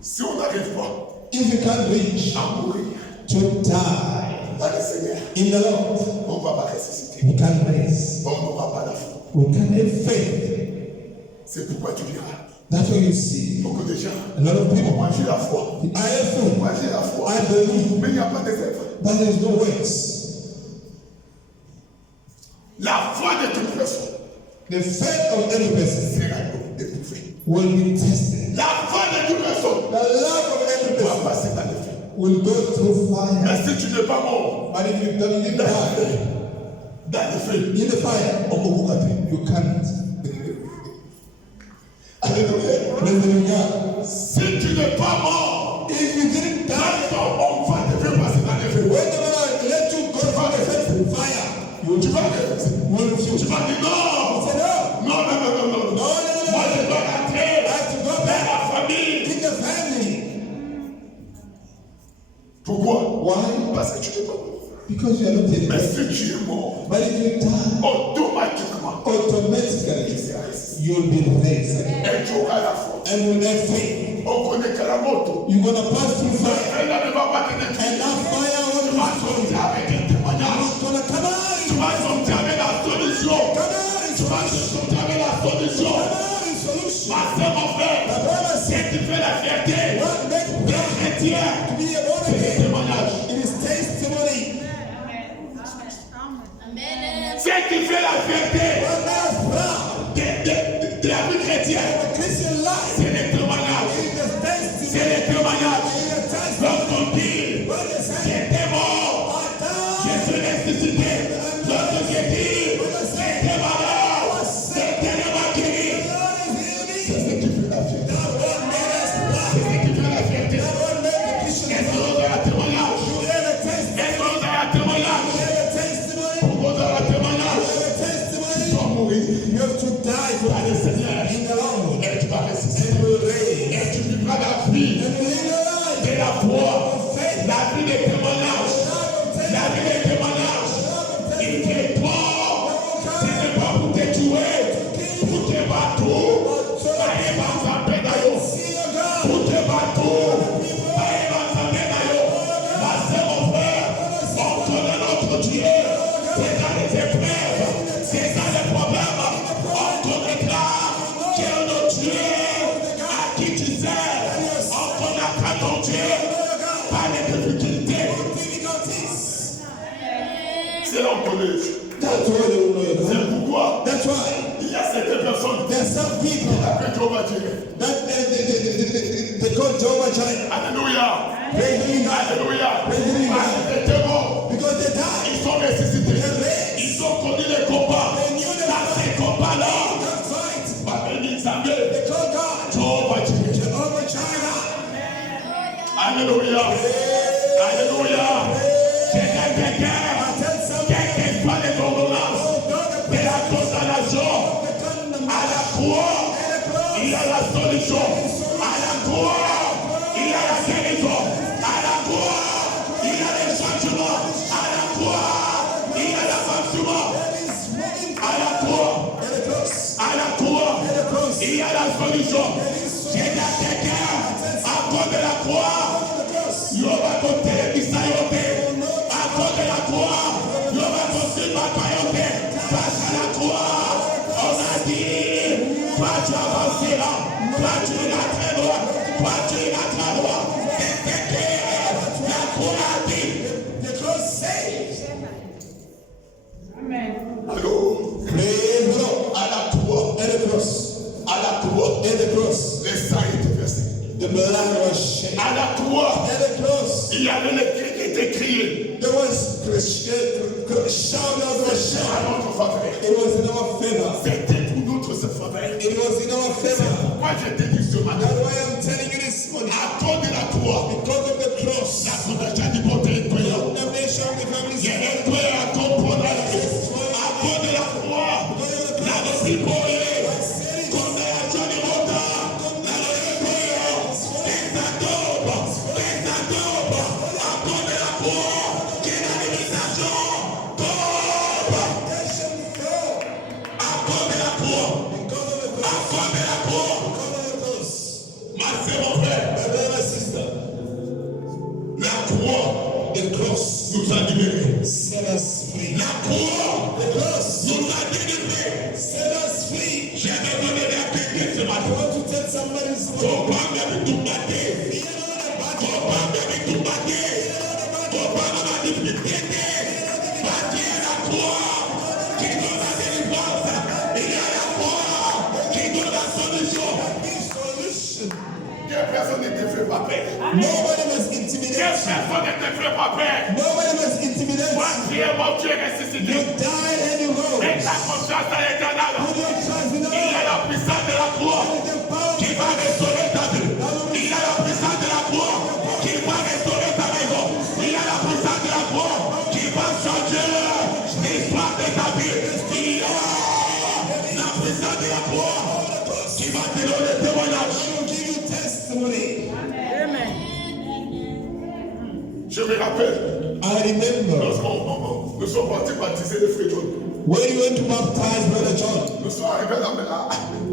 Si on n'arrive pas If you can't reach à mourir, to die, Dans le Seigneur, In the Lord, on ne va pas ressusciter. we can raise. On n'aura pas la foi. We can have faith. C'est pourquoi tu diras. That's what you see. Beaucoup de gens A lot of people, moi j'ai la foi. I have faith. Moi j'ai la foi. I believe, Mais il n'y a pas de œuvres. but there's no works. La foi de toute personne The faith of every person sera éprouvée. will be tested. La foi de toute personne The love of every va person passer par le feu. will go through fire. Mais si tu n'es pas mort But if you don't in dans the le fire, feu, dans le feu, in the fire, on peut vous rater. you can't. Alléluia. Praise the God. Si tu n'es pas mort, If you didn't die, on va te faire passer dans le feu. when the Lord let you go through the first fire, Tu vas refuser. you will refuse. Tu vas dire non. Say no. Non, non, non, non, non. No, no, no, Moi, no. je dois rentrer I have to go dans back la famille. in the family. Pourquoi? Why? Parce que tu n'es pas mort. Because you are not Mais dead. si tu es mort, But if you die, automatiquement, tu automatically seras ressuscité. you'll be raised again. Et tu auras la foi. And you'll have faith. On connaît que la moto. You're gonna pass through fire. Elle ne va pas te And détruire. that fire Tu will vas not sortir avec un témoignage. gonna come Tu out. vas sortir avec la solution. Come out in Tu vas solution. sortir avec la solution. Come out in solution. Ma soeur, mon frère, The brother si said, tu fais la fierté what makes des God chrétiens, to be a born c'est le again? témoignage. It is testimony. Si tu fais la fierté What makes proud? de la vie chrétienne, The Christian life. c'est le témoignage. It is the C'est testimony. le témoignage. It is the testimony. Lorsqu'on dit, What is saying? j'étais mort, I je died. suis ressuscité. Lorsque j'ai dit, j'étais malade, c'était ne m'a guéri. The Lord is healing C'est me. ce qui fait la fierté. That one made us proud. C'est ce qui fait la fierté. That one made the Christian Est-ce que proud. vous avez un témoignage? You have a testimony. Est-ce que vous avez un témoignage? You have a testimony. Vous avez un témoignage? You have a testimony. Tu vas mourir You have to die for par le Seigneur. in the Lord. Et tu vas ressusciter. And you will reign. Et tu vivras la vie And you live your life. de la foi, la vie des témoignages, la vie des témoignages. Il t'est pas, ce n'est pas pour te tuer, pour te battre, allez va s'appeler d'ailleurs, See your God. pour te battre, allez va s'appeler d'ailleurs. Ma sœur, mon frère, on connaît notre Dieu, c'est dans les épreuves, c'est dans les problèmes, on connaîtra que notre Dieu à qui tu sers, on connaîtra ton Dieu par les difficultés. Difficulties. C'est l'on connaît. That's why they will know your God. C'est pourquoi That's why il y a certaines personnes there are some people que Jéhovah Jireh. that they call Jehovah Jireh. Alléluia. Praise God. Alléluia. Praise the Lord. Parce qu'ils étaient morts. Because they died. Ils sont ressuscités. Ils ont connu les combats. Dans ces combats-là, That fight. va bénir Zambé. They call God Jéhovah Jireh. Jehovah Jireh. Alléluia. Alléluia. Quelqu'un, quelles que soient les ordonnances de la condamnation, à la croix, il y a la solution. À la croix, il y a la guérison. À la croix, il y a les changements. À la croix, il y a l'avancement. À la croix, à la croix, il y a la solution. J'ai dit à quelqu'un, à cause de la croix, il y aura côté Isaïoté. À cause de la croix, il y aura côté Batayoté. Face à la croix, on a dit, toi tu avanceras, toi tu iras très loin, toi tu iras très loin. C'est clair, la croix a dit. The cross saves. Allô, Praise the Lord. à la croix, And the cross. à la croix, And the cross. le sang était versé. The blood was shed. À la croix, And the cross. il y avait les cris qui étaient criés There was shout that was à shout. notre faveur. It was in our favor. C'était pour notre faveur. It was in our favor. Moi je te dis ce matin, That's why I'm telling you this morning. à cause de la croix, Because of the cross. la conversion du monde est incroyable. The nation of the family Il y a un peu à comprendre. À cause de la croix, la réciproque, comme la jolie monta, la réciproque, les adobes, à cause de la croix, qui est la limitation, à cause de la croix, à cause de la croix, nous a libérés. set us free. La croix The cross nous a délivrés. set us free. J'aimerais donner à quelqu'un ce I matin. want to tell somebody this morning. Faut pas même tout battre. Fear not the battle. Faut pas même tout battre. Faut pas même la difficulté. Bâtir la croix qui donne la délivrance. Il y a la croix qui donne la solution. Give solution. Quelle personne ne te fait pas peur? Nobody must Quelle intimidate personne ne te fait pas peur? you. Nobody must intimidate Toi, you. tu es mort, tu es You ressuscité. died and you Mets rose. ta confiance à l'éternel. Put your trust in Il y a God. la puissance de la croix And the power qui va restaurer ta vie. Il y a la puissance de la croix qui va restaurer ta maison. Il y a la puissance de la croix qui va changer l'histoire de ta vie. Il y a la puissance de la croix qui va te donner le témoignage. will give you testimony. Je me rappelle, I remember nous sommes partis baptiser les frères John. when you went to baptize Brother John. Nous sommes arrivés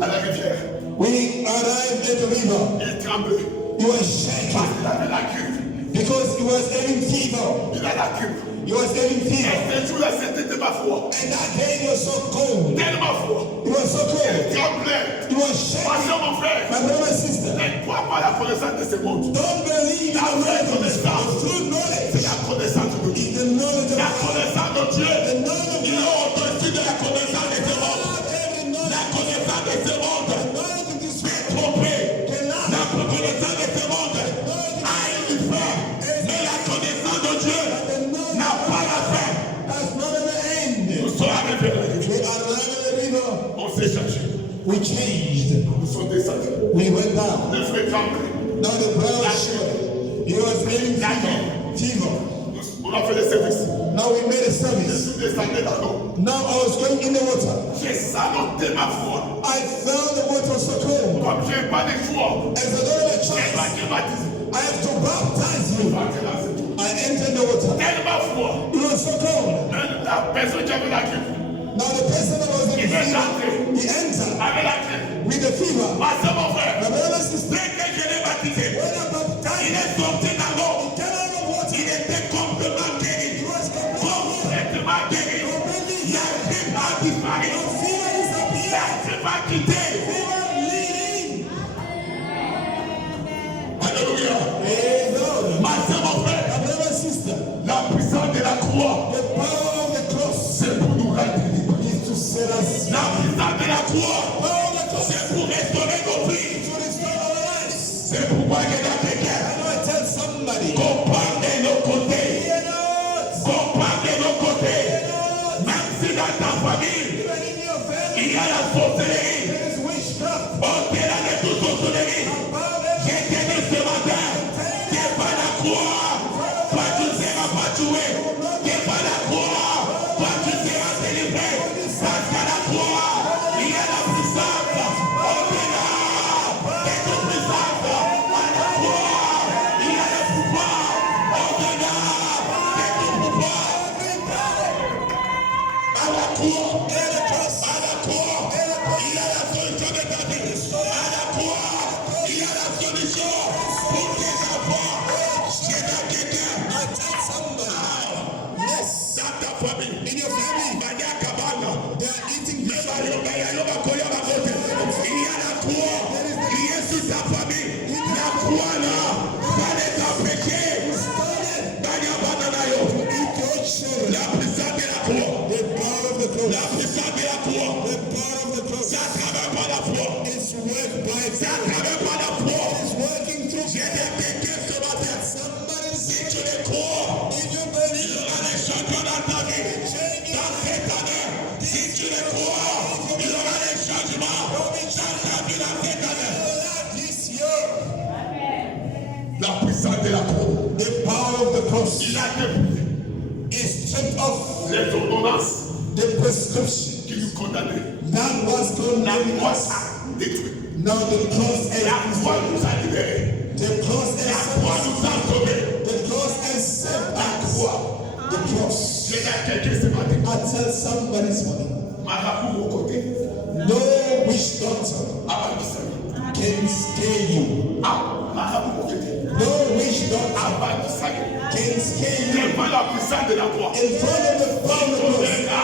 à la rivière. We arrived at the river. Il tremblait. He was shaking Il avait la grippe. because he was having fever. Il a la grippe. He was having Et fever. ce jour-là, c'était ma foi. And that day it was so cold. Tellement froid. It was so Il cold. tremblait. He was shaking. Passion, mon frère. My brother and sister, Ne crois pas la connaissance de ce monde. don't believe in the knowledge of this world. True knowledge C'est la connaissance de Dieu. is the knowledge of La God. connaissance de Dieu. The knowledge of Il est God. au-dessus de la connaissance de ce monde. Not every La knowledge. connaissance de ce monde The knowledge of this peut world tromper. can La last. connaissance de ce monde a une fin. Mais la connaissance de Dieu n'a pas la fin. That's not an end. Nous sommes arrivés à la We rivière. arrived at the river. On s'est changé. We changed. Nous sommes descendus. We went down. Le frère tremblait. Now the brother was shaking. He was having fever. On a fait le service. Now we made a Je service. suis descendu dans l'eau. Now I was going in the water. J'ai saloté ma foi. I found the water so cold. Comme je n'ai pas de choix, As I don't have a j'ai choice, pas été baptisé. I have to baptize you. Parti dans cette eau. I entered the water. Tellement froid. It was so cold. Même la personne qui avait la grippe, Now the person that was in il est fever, entré he entered avec la grippe. with the fever. Ma soeur, mon frère, My brother and sister, dès que je l'ai baptisé, when I il baptized, est sorti dans l'eau. he came out of water. Il était complètement guéri. He was completely Complètement guéri. La grippe a disparu. fever disappeared. La grippe a quitté. Fever leaving. Alléluia. Praise God. Ma soeur, mon frère, My brother and sister, la puissance de la croix, the power of the cross c'est pour nous rendre libres. is to set us. La puissance de la croix, Power of the cross c'est pour restaurer nos vies. to restore our lives. C'est pourquoi il y a quelqu'un I know I tell somebody, qu'on parle de nos côtés. fear not. Qu'on parle de nos côtés. Même si dans ta famille, Even in your family, il y a la sorcellerie. there is witchcraft. Au-delà de toute sorcellerie. Above J'ai everything. dit ce matin, c'est pas la croix. Toi, tu ne seras pas tué. C'est pas la croix. Toi, tu seras délivré. Parce qu'à la croix, il y a la puissance. Au-delà de toute puissance, à la croix, il y a le pouvoir. Au-delà de tout pouvoir. À la croix, à la croix, il y a la solution de ta vie. À la croix, il y a la solution pour tes enfants. C'est dans quelqu'un. I tell somebody, yes, Dans ta famille. in your family, Mania Kabana. they are eating Il y a la croix qui est sur ta famille. La croix là va les empêcher. Mania Bananayo. eat your children. La puissance de la croix. The power of the cross. La puissance de la croix. The power of the cross. Ça ne travaille pas la foi. It's work by Ça faith. ne travaille pas la foi. It's working through J'ai faith. des quelqu'un ce matin. Somebody Si say, tu les crois, if you il y believe, aura des changements dans ta vie. Dans cette année, si tu les crois, il y aura des changements dans ta vie dans cette année. this year, La puissance de la croix. the power of the cross Il a dépouillé is stripped off les ordonnances the prescription qui nous condamnaient. that was La condemning croix us. a détruit. Now the cross La has croix nous a libérés. the cross La has croix nous a sauvés. the cross has saved La us. croix. The cross. J'ai dit à quelqu'un ce matin. I tell somebody this morning, Marabout au côté. no witch doctor Abadisami. can scare you. Ah, marabout au côté. No witch doctor Abadisami. can scare you. devant la puissance de la croix. In front of the power of the cross, Tombera.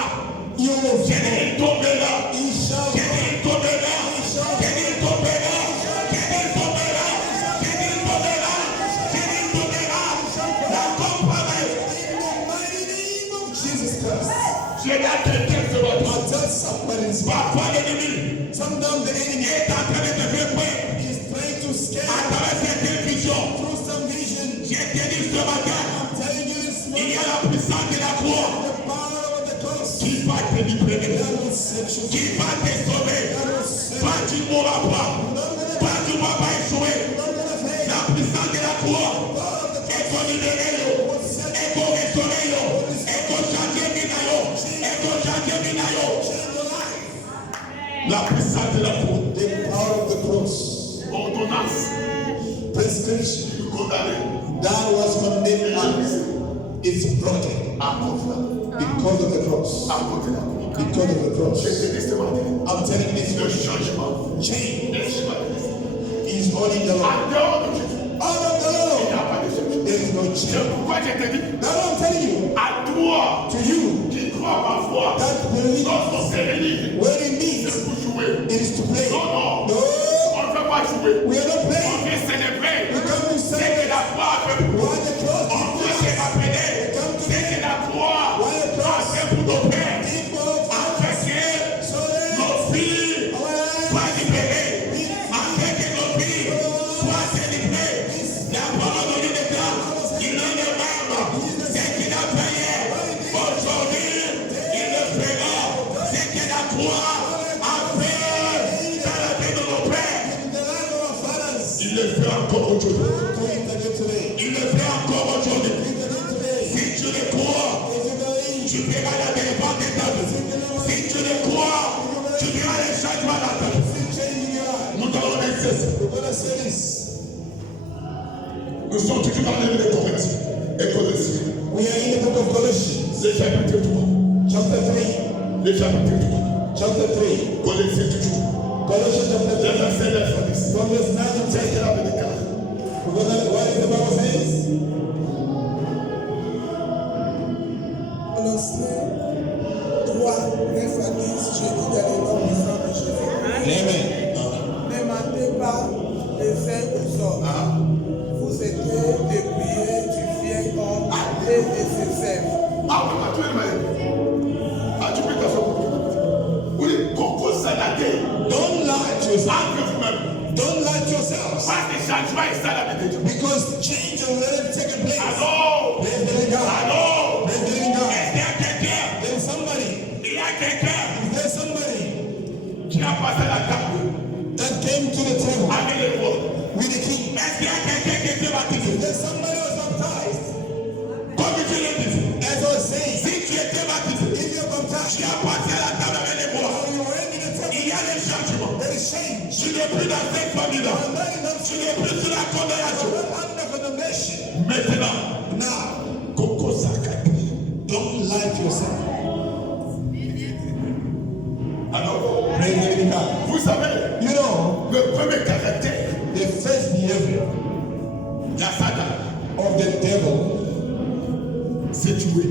you will J'ai fall. dit tombera. You shall J'ai fall. dit tombera. J'ai dit tombera. J'ai dit tombera. J'ai dit tombera. J'ai dit tombera. La comprendre. In the mighty name of Jesus Christ. Je vais à quelqu'un ce matin. I'll tell somebody this morning. Parfois l'ennemi Sometimes the enemy est en train de te faire peur. is trying to À scare travers certaines visions. through some vision. J'ai te dit ce matin. I'm telling you this Il morning, y a la puissance de la croix the power of the cross qui va te libérer. that will set you free. Qui va te sauver. That will set Pas you tu ne mourras pas. free. Pas tu ne vas pas échouer. Not gonna fail. La puissance de la croix Power of the est pour libérer yo. Est pour restaurer yo. Est pour changer mina yo. Est pour changer mina yo. La puissance de la croix. The power of the cross. Ordonnance. Prescription Condamné. that was condemned and is broken À cause de la croix. because of the cross. À cause de la croix. Because of the Je cross. te dis ce matin. I'm telling you this Le morning, changement. change Le changement. is only the Lord. En dehors de Jésus. Out of the Il n'y Lord, a pas de changement. there is no C'est change. pourquoi je te dis. Now I'm telling you, À toi to you, qui crois parfois. that believe Lorsqu'on s'est réunis. when it means C'est pour jouer. it is to play. Non, non. No, On ne veut pas jouer. we are not On playing. vient célébrer. We come to C'est que celebrate la croix a fait pour nous. what the cross On veut se rappeler. C'est que la croix a fait pour nos pères. did for Afin que so that nos filles our lives soient libérées. Afin que nos filles soient délivrées. La parole de Dieu déclare, il en est marre. C'est qu'il a fait hier. Aujourd'hui, il le fera. C'est que la croix a fait dans la vie de nos pères. in the life of our fathers. Il le fait encore aujourd'hui. Do it again today. Il le fait encore aujourd'hui. Do it again today. Si tu le crois, If you believe, tu verras la délivrance de ta vie. Si tu le crois, tu verras les changements dans ta vie. see change in your life. Nous allons exercer. We're gonna say this. Nous sommes toujours dans le livre de Corinthiens et Colossiens. We are in the book of Colossians, Le chapitre 3. chapter 3. Le chapitre 3. Chapter 3. Colossiens toujours. Colossians chapter Le 3. verset 9 à 10. From verse 9 to C'est 10. ce qu'il avait déclaré. We're gonna, what is the Bible says? Colossiens 3, 9 à 10, je lis dans les noms puissants de Jésus. Amen. Ne mentez pas les uns aux autres. Vous êtes dépouillés du vieil homme et de ses œuvres. Ah oui, ma tu es malade. Ah, tu peux t'asseoir pour toi. Oui, Coco Sanadé. Don't lie to yourself. Entre vous-même. Don't lie to yourselves. Parce que changement est ça la vie de Dieu. Because change has already taken place. Allô? Praise the living God. Allô? Praise the living God. Est-ce qu'il y a quelqu'un? There's somebody. Il y a quelqu'un There's somebody qui a passé la table that came to the table avec le roi. with the king. Est-ce qu'il y a quelqu'un qui était baptisé? There's somebody who was baptized. Comme tu l'as dit, As I was saying, si tu étais baptisé, if you're baptized, tu as passé la table avec les rois. or you were in the table, Il y a des changements. there is change. Tu n'es plus dans cette famille-là. I'm not in that Tu n'es plus sous la condamnation. I'm under condemnation. Maintenant, Now, Coco Sakati. don't lie to yourself. Alors, Praise the living God. vous savez, You know, le premier caractère the first behavior de Satan, of the devil, c'est tuer.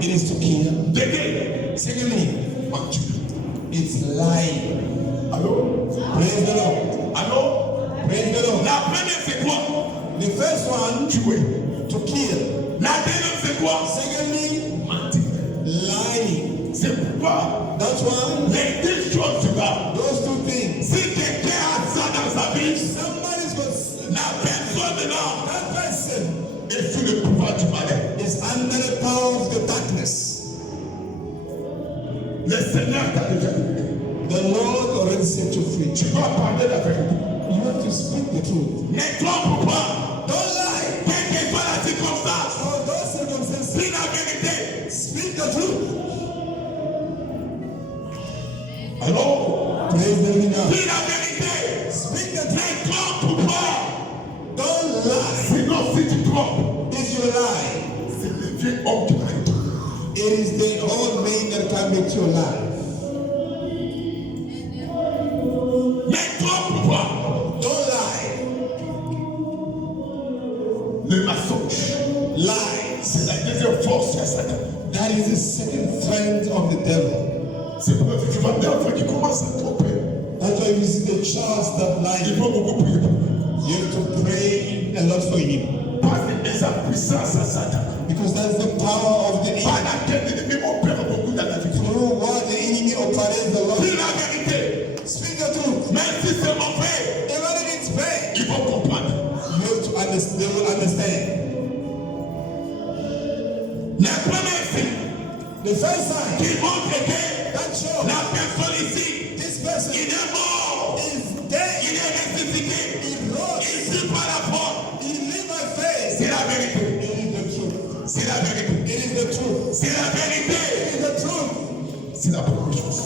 it is to kill. D'aider, Secondly, mentir. it's lying. Allô? Praise the Lord. Allô? Praise the Lord. La première, c'est quoi? The first one, Tuer. to kill. La deuxième, c'est quoi? Secondly, Mentir. lying. C'est pourquoi That's one. les deux choses-là, Those two things. si quelqu'un a ça dans sa vie, Somebody's got la personne là that person est sous le pouvoir du malin. is under the power of the darkness. Le Seigneur t'a déjà dit. The Lord already set you free. Tu dois parler la vérité. You have to speak the truth. Ne trompe pas. Don't lie. Quelle que soit la circonstance, For those circumstances, dis la vérité. speak the truth. Alors, Praise the living God. dis la vérité. Speak the truth. Ne trompe pas. Don't lie. Sinon, si tu trompes, If you lie, c'est le vieux homme qui va être. it is the old man that can make you lie. Ne trompe pas. Don't lie. Le mensonge, Lies C'est la deuxième force de Satan. That is the second strength of the devil. C'est pour ça que tu vois des enfants qui commencent à tromper. That's why you see the child that Il lie. faut beaucoup prier pour lui. You have to pray a lot for him. Parce que c'est sa puissance à Satan. Because that's the power of the Par enemy. laquelle l'ennemi opère beaucoup dans la vie. Through what the enemy operates the Lord. Dis la vérité. Speak the truth. Même si c'est mauvais, Even if it's bad, ils vont comprendre. you have to understand. They will understand. La première signe The first sign qui montre que that shows la personne ici, this person il est mort, is dead. il est ressuscité, He rose. il tue par la foi. He live by faith. C'est la vérité. It is the truth. C'est la vérité. It is the truth. C'est la vérité. It is the truth. C'est la première chose.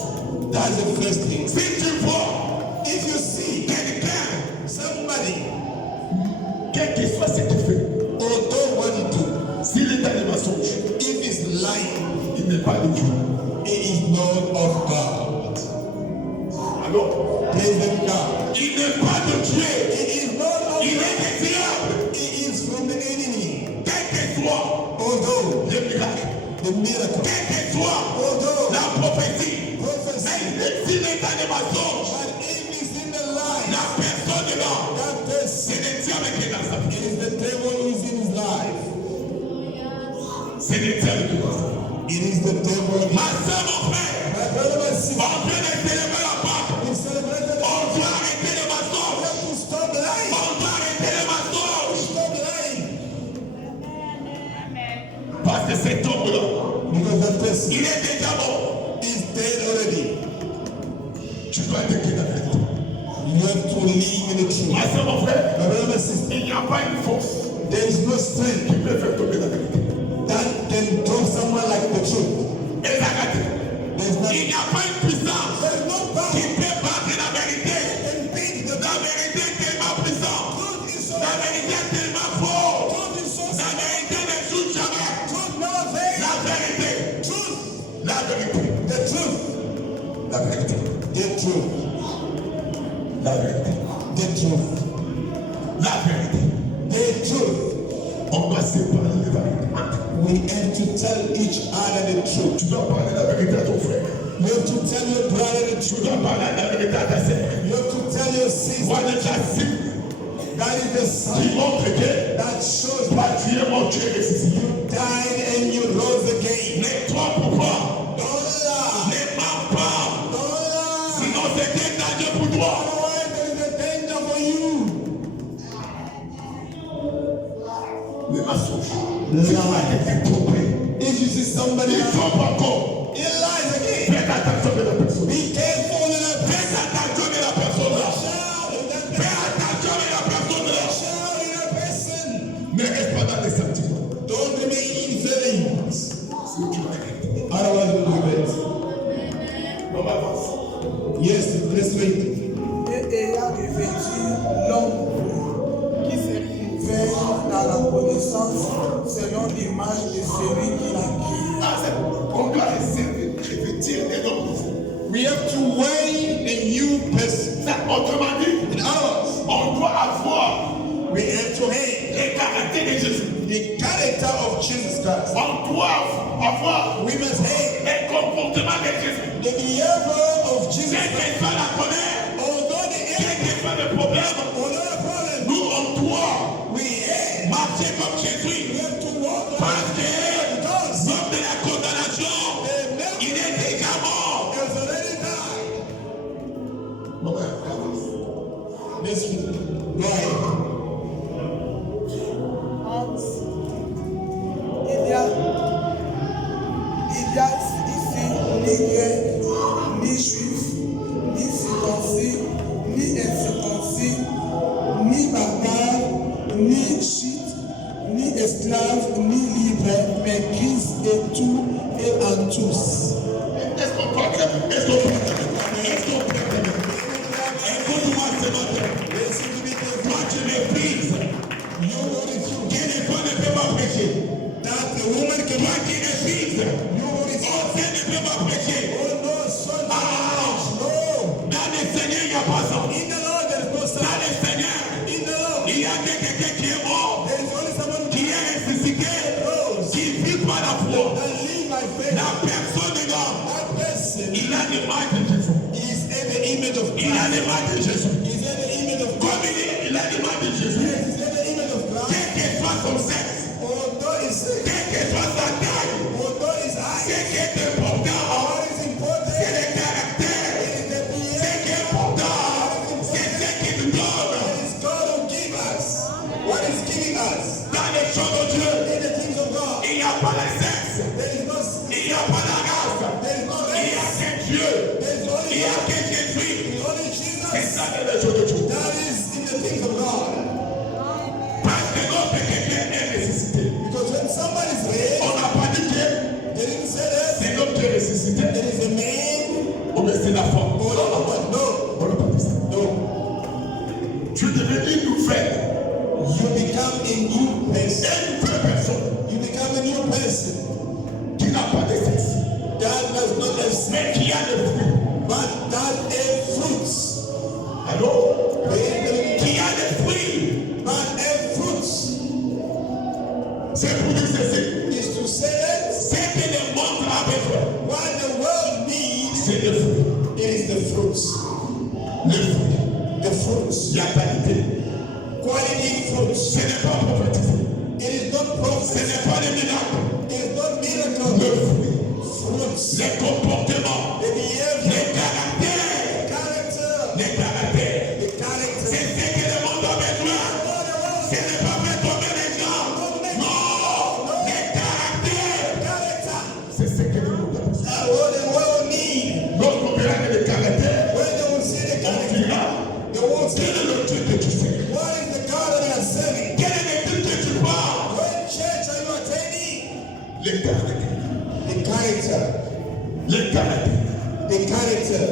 That's the first thing. Si tu vois If you see quelqu'un, somebody, quel que soit ce qu'il fait, although what he do, s'il est dans les mensonges, if it's lying, il n'est pas de Dieu. it is not of God. Alors, Praise the God. il n'est pas de Dieu. It is not of Il God. est des diables. It is from the enemy. Quel que soit Although le miracle, the miracle, quel que soit although la prophétie, prophecy, mais s'il est dans les mensonges, but if it's in the lie, la personne là, that person, c'est le diable qui est dans sa vie. it is the devil who is in his life. C'est le diable qui est dans sa vie. It is the devil. Ma soeur, mon frère, My brother, my sister, on vient de célébrer la Pâque. we celebrated. On doit arrêter les We mensonges. have to stop lying. On doit arrêter les mensonges. Stop lying. Parce que cet homme-là, Because that person il est déjà mort. is dead already. Tu dois dire la vérité. You have to live in the truth. Ma soeur, mon frère, My brother, my sister, il n'y a pas une force there is no strength qui peut faire tomber la vérité. that can drop someone like the truth. Et arrêtez. There is Il nothing. n'y a pas une puissance There is no power qui peut battre la vérité. and beat the La vérité est tellement puissante. truth is so La vérité est tellement forte. truth is so La vérité ne joue jamais. truth never fails. La vérité. Truth, La vérité. the truth, La vérité. the truth, La vérité. the truth, La vérité. the truth. On doit séparer les vérités. We have to tell each other the truth. Tu dois parler la vérité à ton frère. You have to tell your brother the Tu truth. dois parler la vérité à ta sœur. You have to tell your sister. Voilà la signe That is the qui sign montre que that shows toi tu es mort, tu es ressuscité. you died and you rose again. Ne trompe pas. Don't lie. Ne mens pas. Don't lie. Sinon c'est un danger pour toi. Otherwise, there is a danger for you. Les mensonges. Si tu as été trompé, If you see somebody il else, trompe encore. he lies again. Fais attention de la personne. Be careful of that Fais attention de la personne là. child, of that Fais attention de la personne là. child, of that person. Ne reste pas dans les sentiments. Don't remain in feelings. Si tu vas arrêter. Otherwise, you will regret. On va avancer. Yes, let's wait. Et ayant revêtu l'homme qui s'est ouvert dans la connaissance selon l'image de celui qui l'a créé. On doit revêtir des hommes nouveaux. We have to weigh a new person. Autrement dit, In other words, on doit avoir we have to have les caractères de Jésus. the character of Jesus Christ. On doit avoir We must have les comportements de Jésus. the behavior of Jesus Quel Christ. que soit la colère, Although the quel enemy, que soit le problème, although the problem, nous on doit we have, marcher comme Jésus. we have to walk like Parce que because l'homme de la condamnation, il est déjà mort. he has already died. Let's go ahead. Il y a ici ni grec, ni juif, ni circoncis, ni incirconcis, ni barbare, ni chite, ni esclave, ni libre, mais Christ est tout et en tous. Est-ce qu'on peut acclamer? Est-ce qu'on peut acclamer? Est-ce qu'on peut acclamer? Écoute-moi ce matin. Toi, tu méprises. Qui ne peut pas prêcher. That the woman Toi cannot qui méprises. Aucun ne peut pas prêcher. oh no, son, Ah! no. Dans le Seigneur, il n'y a pas ça. In the Lord there is no Dans son. le Seigneur, In the Lord il y a quelqu'un qui est mort, there is only someone qui est ressuscité, who knows. qui foi. that live by faith, La personne de l'homme, that person il a l'image de Jésus. is in the image of Il a Christ. l'image de Jésus. He's in the image of Comme God. il a l'image de Jésus. Yes, he's in the image of Christ. Quel que soit son sexe, Although he's sick, quel que soit sa taille, although he's ce high, qui est important, what is c'est important le caractère. is the Ce behavior. qui est important, c'est ce qu'il nous donne. It is God who gives us. What is giving us? Dans les choses de Dieu, In the things of God. il n'y a pas le sexe, There is no il n'y a pas la race, there is no il n'y a race. que Dieu, There is only il n'y a God. que Jésus. Only C'est Jesus. ça que les choses de Dieu. That is in the things of God. Parce que lorsque quelqu'un est ressuscité, Because when somebody is raised, on n'a pas dit que they didn't say that c'est l'homme qui est ressuscité, there is a man. ou bien c'est la femme. Oh, no, but no. On n'a pas dit ça. No. Tu deviens une nouvelle, You become a new person. une nouvelle personne You become a new person. qui n'a pas de sexe, That does not have sex, mais qui a des fruits. but that have fruits. Alors, But qui a des fruits, have fruits c'est pour dire ceci. is to say that Ce que le monde a besoin, what the world needs, c'est des fruits. it is the fruits. Les fruits, The fruits. la qualité. Quality fruits. Ce n'est pas prophétisé, It is not ce prophecy. n'est pas les miracles. It is not Le miracle. fruit, Fruits. les comportements, The behavior. les caractères, Character. les caractères. The character. C'est ce que le monde a besoin. Ce n'est pas fait tomber les gens. Non, les caractères. Character. C'est ce que le monde a besoin. That's what the world needs. Lorsqu'on verra que les caractères, When they will see the on character, dira, they won't quel say, est le Dieu que tu sais? what is the God that they are serving? Quel est l'église que tu parles? What church are you attending? Les caractères. The character. Les caractères The character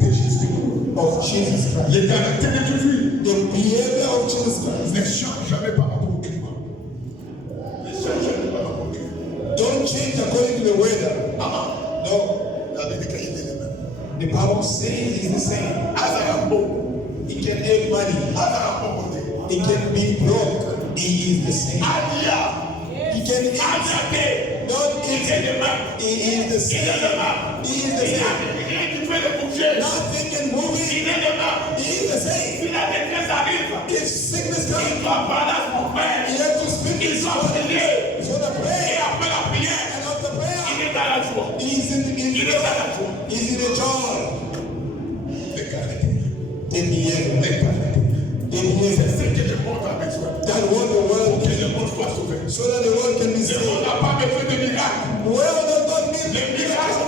de Jésus. of Jesus Christ. Les caractères de Jésus The behavior of Jesus Christ. ne changent jamais par rapport au climat. Ne changent jamais par rapport au climat. Don't change according to the weather. No. La Bible dit qu'il est le même. The Bible says he's the same. Azarambo. He can have money. Azarambo. He can be broke. He is the same. Adia. He can eat. Adiate. Don't Il est eat. le même. He is the Il est same. le même. He is the Il a same. rien qui fait le bouger. Nothing can move Il it. est le même. He is the same. Si la détresse arrive, If sickness il comes, doit parler à son he père. has to speak to Il his doit father. prier. He's going to Et pray. après la prière, And after il prayer, est dans la joie. he's in Il est dans la joie. he's in a joy. Les caractères. The behavior. Les caractères. The behavior. C'est ce que le monde a besoin. That what the world Que le monde soit sauvé. so that the world can be Le monde saved. n'a pas besoin de miracles. The world does not need Les miracles,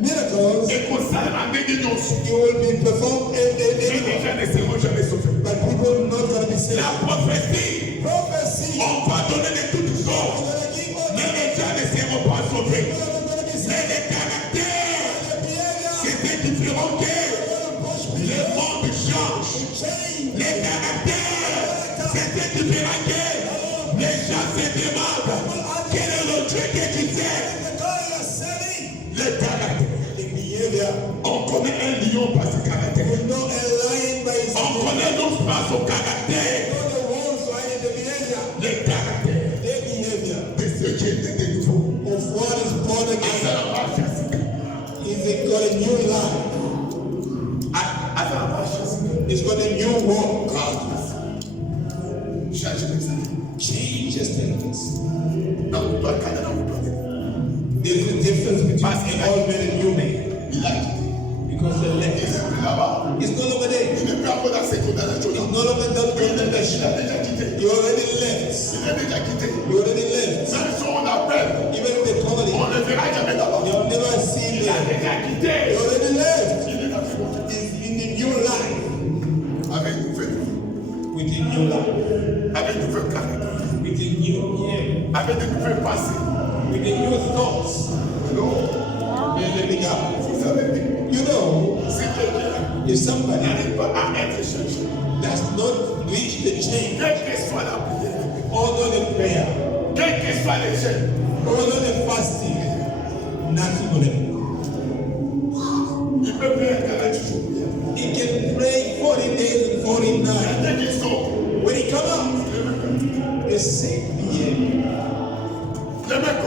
miracles. c'est qu'on s'en a des guignons. It will be performed Et les everywhere. gens ne seront jamais sauvés. But people are not going to be saved. La prophétie, Prophecy. on va donner de toutes He's sortes. going to give us. Mais les gens ne seront pas sauvés. People are not going to be Mais saved. les caractères, The behavior. c'est ce qui feront que Push le people. monde change. Change. Les caractères, c'est ce qui fera que les gens se demandent quel est le Dieu que tu sais. The God you are serving. Les caractères. The behavior. On connaît un lion par ses caractères. You know a lion by his On behavior. connaît l'ours par son caractère. You know the wolves by the behavior. Les caractères The behavior de ceux qui étaient de nouveau. of what is born À again. sa marche physique. He's got a new life. À sa marche physique. He's got a new walk. Change les années. Change his things. Dans le doigt, quand on doit. There's a difference between Parce qu'il an a- old man and new man. Il a quitté. Because the Il left n'est plus là-bas. is no longer there. Il n'est plus encore dans ses condamnations. It's no longer that Il a condemnation. déjà quitté. You already left. Il a déjà quitté. You already left. Même si on appelle, Even if they call on it, ne le verra jamais là-bas. you'll never see Il a them. déjà quitté. You already left. Il est dans ce monde. Is in the new life. Avec une nouvelle vie. With a new life. Avec une nouvelle caractère. With a new year. Avec de nouvelles pensées. With a new thoughts. Non. There's a big gap. Vous savez, You know, si quelqu'un if somebody n'arrive pas à être changé, does not reach the change, quelle que soit la prière, although the prayer, quel que soit les jeûnes, although the fasting, nothing will happen. il peut prier 40 jours. He can pray 40 days and 40 nights. Dès qu'il sort, When he come out, the same behavior. le mec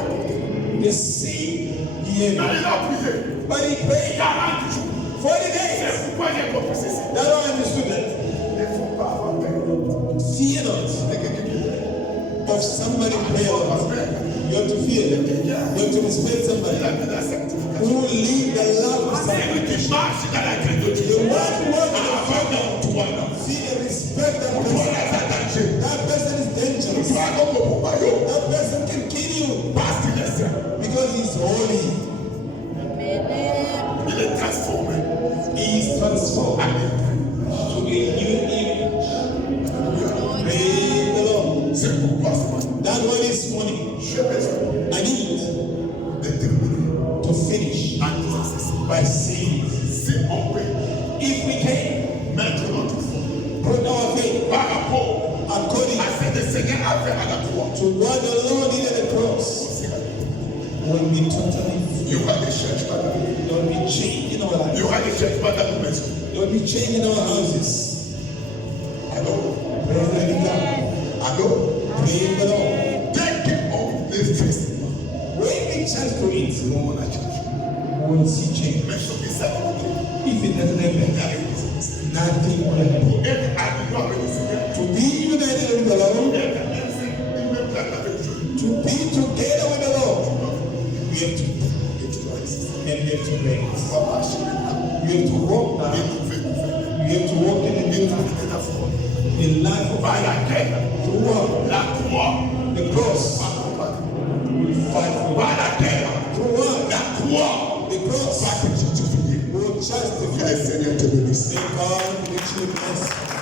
The sea, he Mais had. il a prié. But he prayed 40 jours. 40 C'est days. pourquoi j'ai compris ceci. That's why I understood that. Il ne faut pas avoir peur. Fear not C'est quelqu'un qui prie. of somebody Il prayer. faut avoir peur. You have to fear. You have to respect somebody Il a mis la sanctification. who live the love of C'est somebody. lui qui marche dans la crainte de The Dieu. one who wants to Avant de toi, non. fear and respect that Toi, person. là, t'as danger. That person is dangerous. Toi, comme au royaume, That person can kill you parce qu'il est saint. because he's holy. Il est transformé. He is transformed to a new image. Praise the Lord. C'est pourquoi ce matin, That's why this morning j'ai besoin I need de terminer to finish en disant ceci. by saying, Si on peut if we can mettre notre foi put our faith par rapport according à ce que le Seigneur a fait à la croix, to what the Lord did at the cross, will be totally il y aura des changements dans la vie. there will be change in our Il y life. aura des changements dans nos maisons. There will be change in our houses. Alors, Praise the Lord. alors, Praise the Lord. dès qu'on les fait, When we chance to it, on a changé. we will see change. Mais ce qui s'est If it doesn't happen, nothing will happen. pour être aligné avec le Seigneur, To be united with the Lord, être ainsi, il me plaît avec Dieu. to be together with the Lord, we have to Et tu dois résister. and we have to raise. Tu vas marcher maintenant. We have to walk Et now. nous faisons. We have to walk in the Et new nous life, faisons la foi. the life of Par laquelle to walk la croix the cross. va combattre. We fight for Par laquelle to walk la croix the cross. va te justifier. Will Que justify. le Seigneur te bénisse. May God richly bless.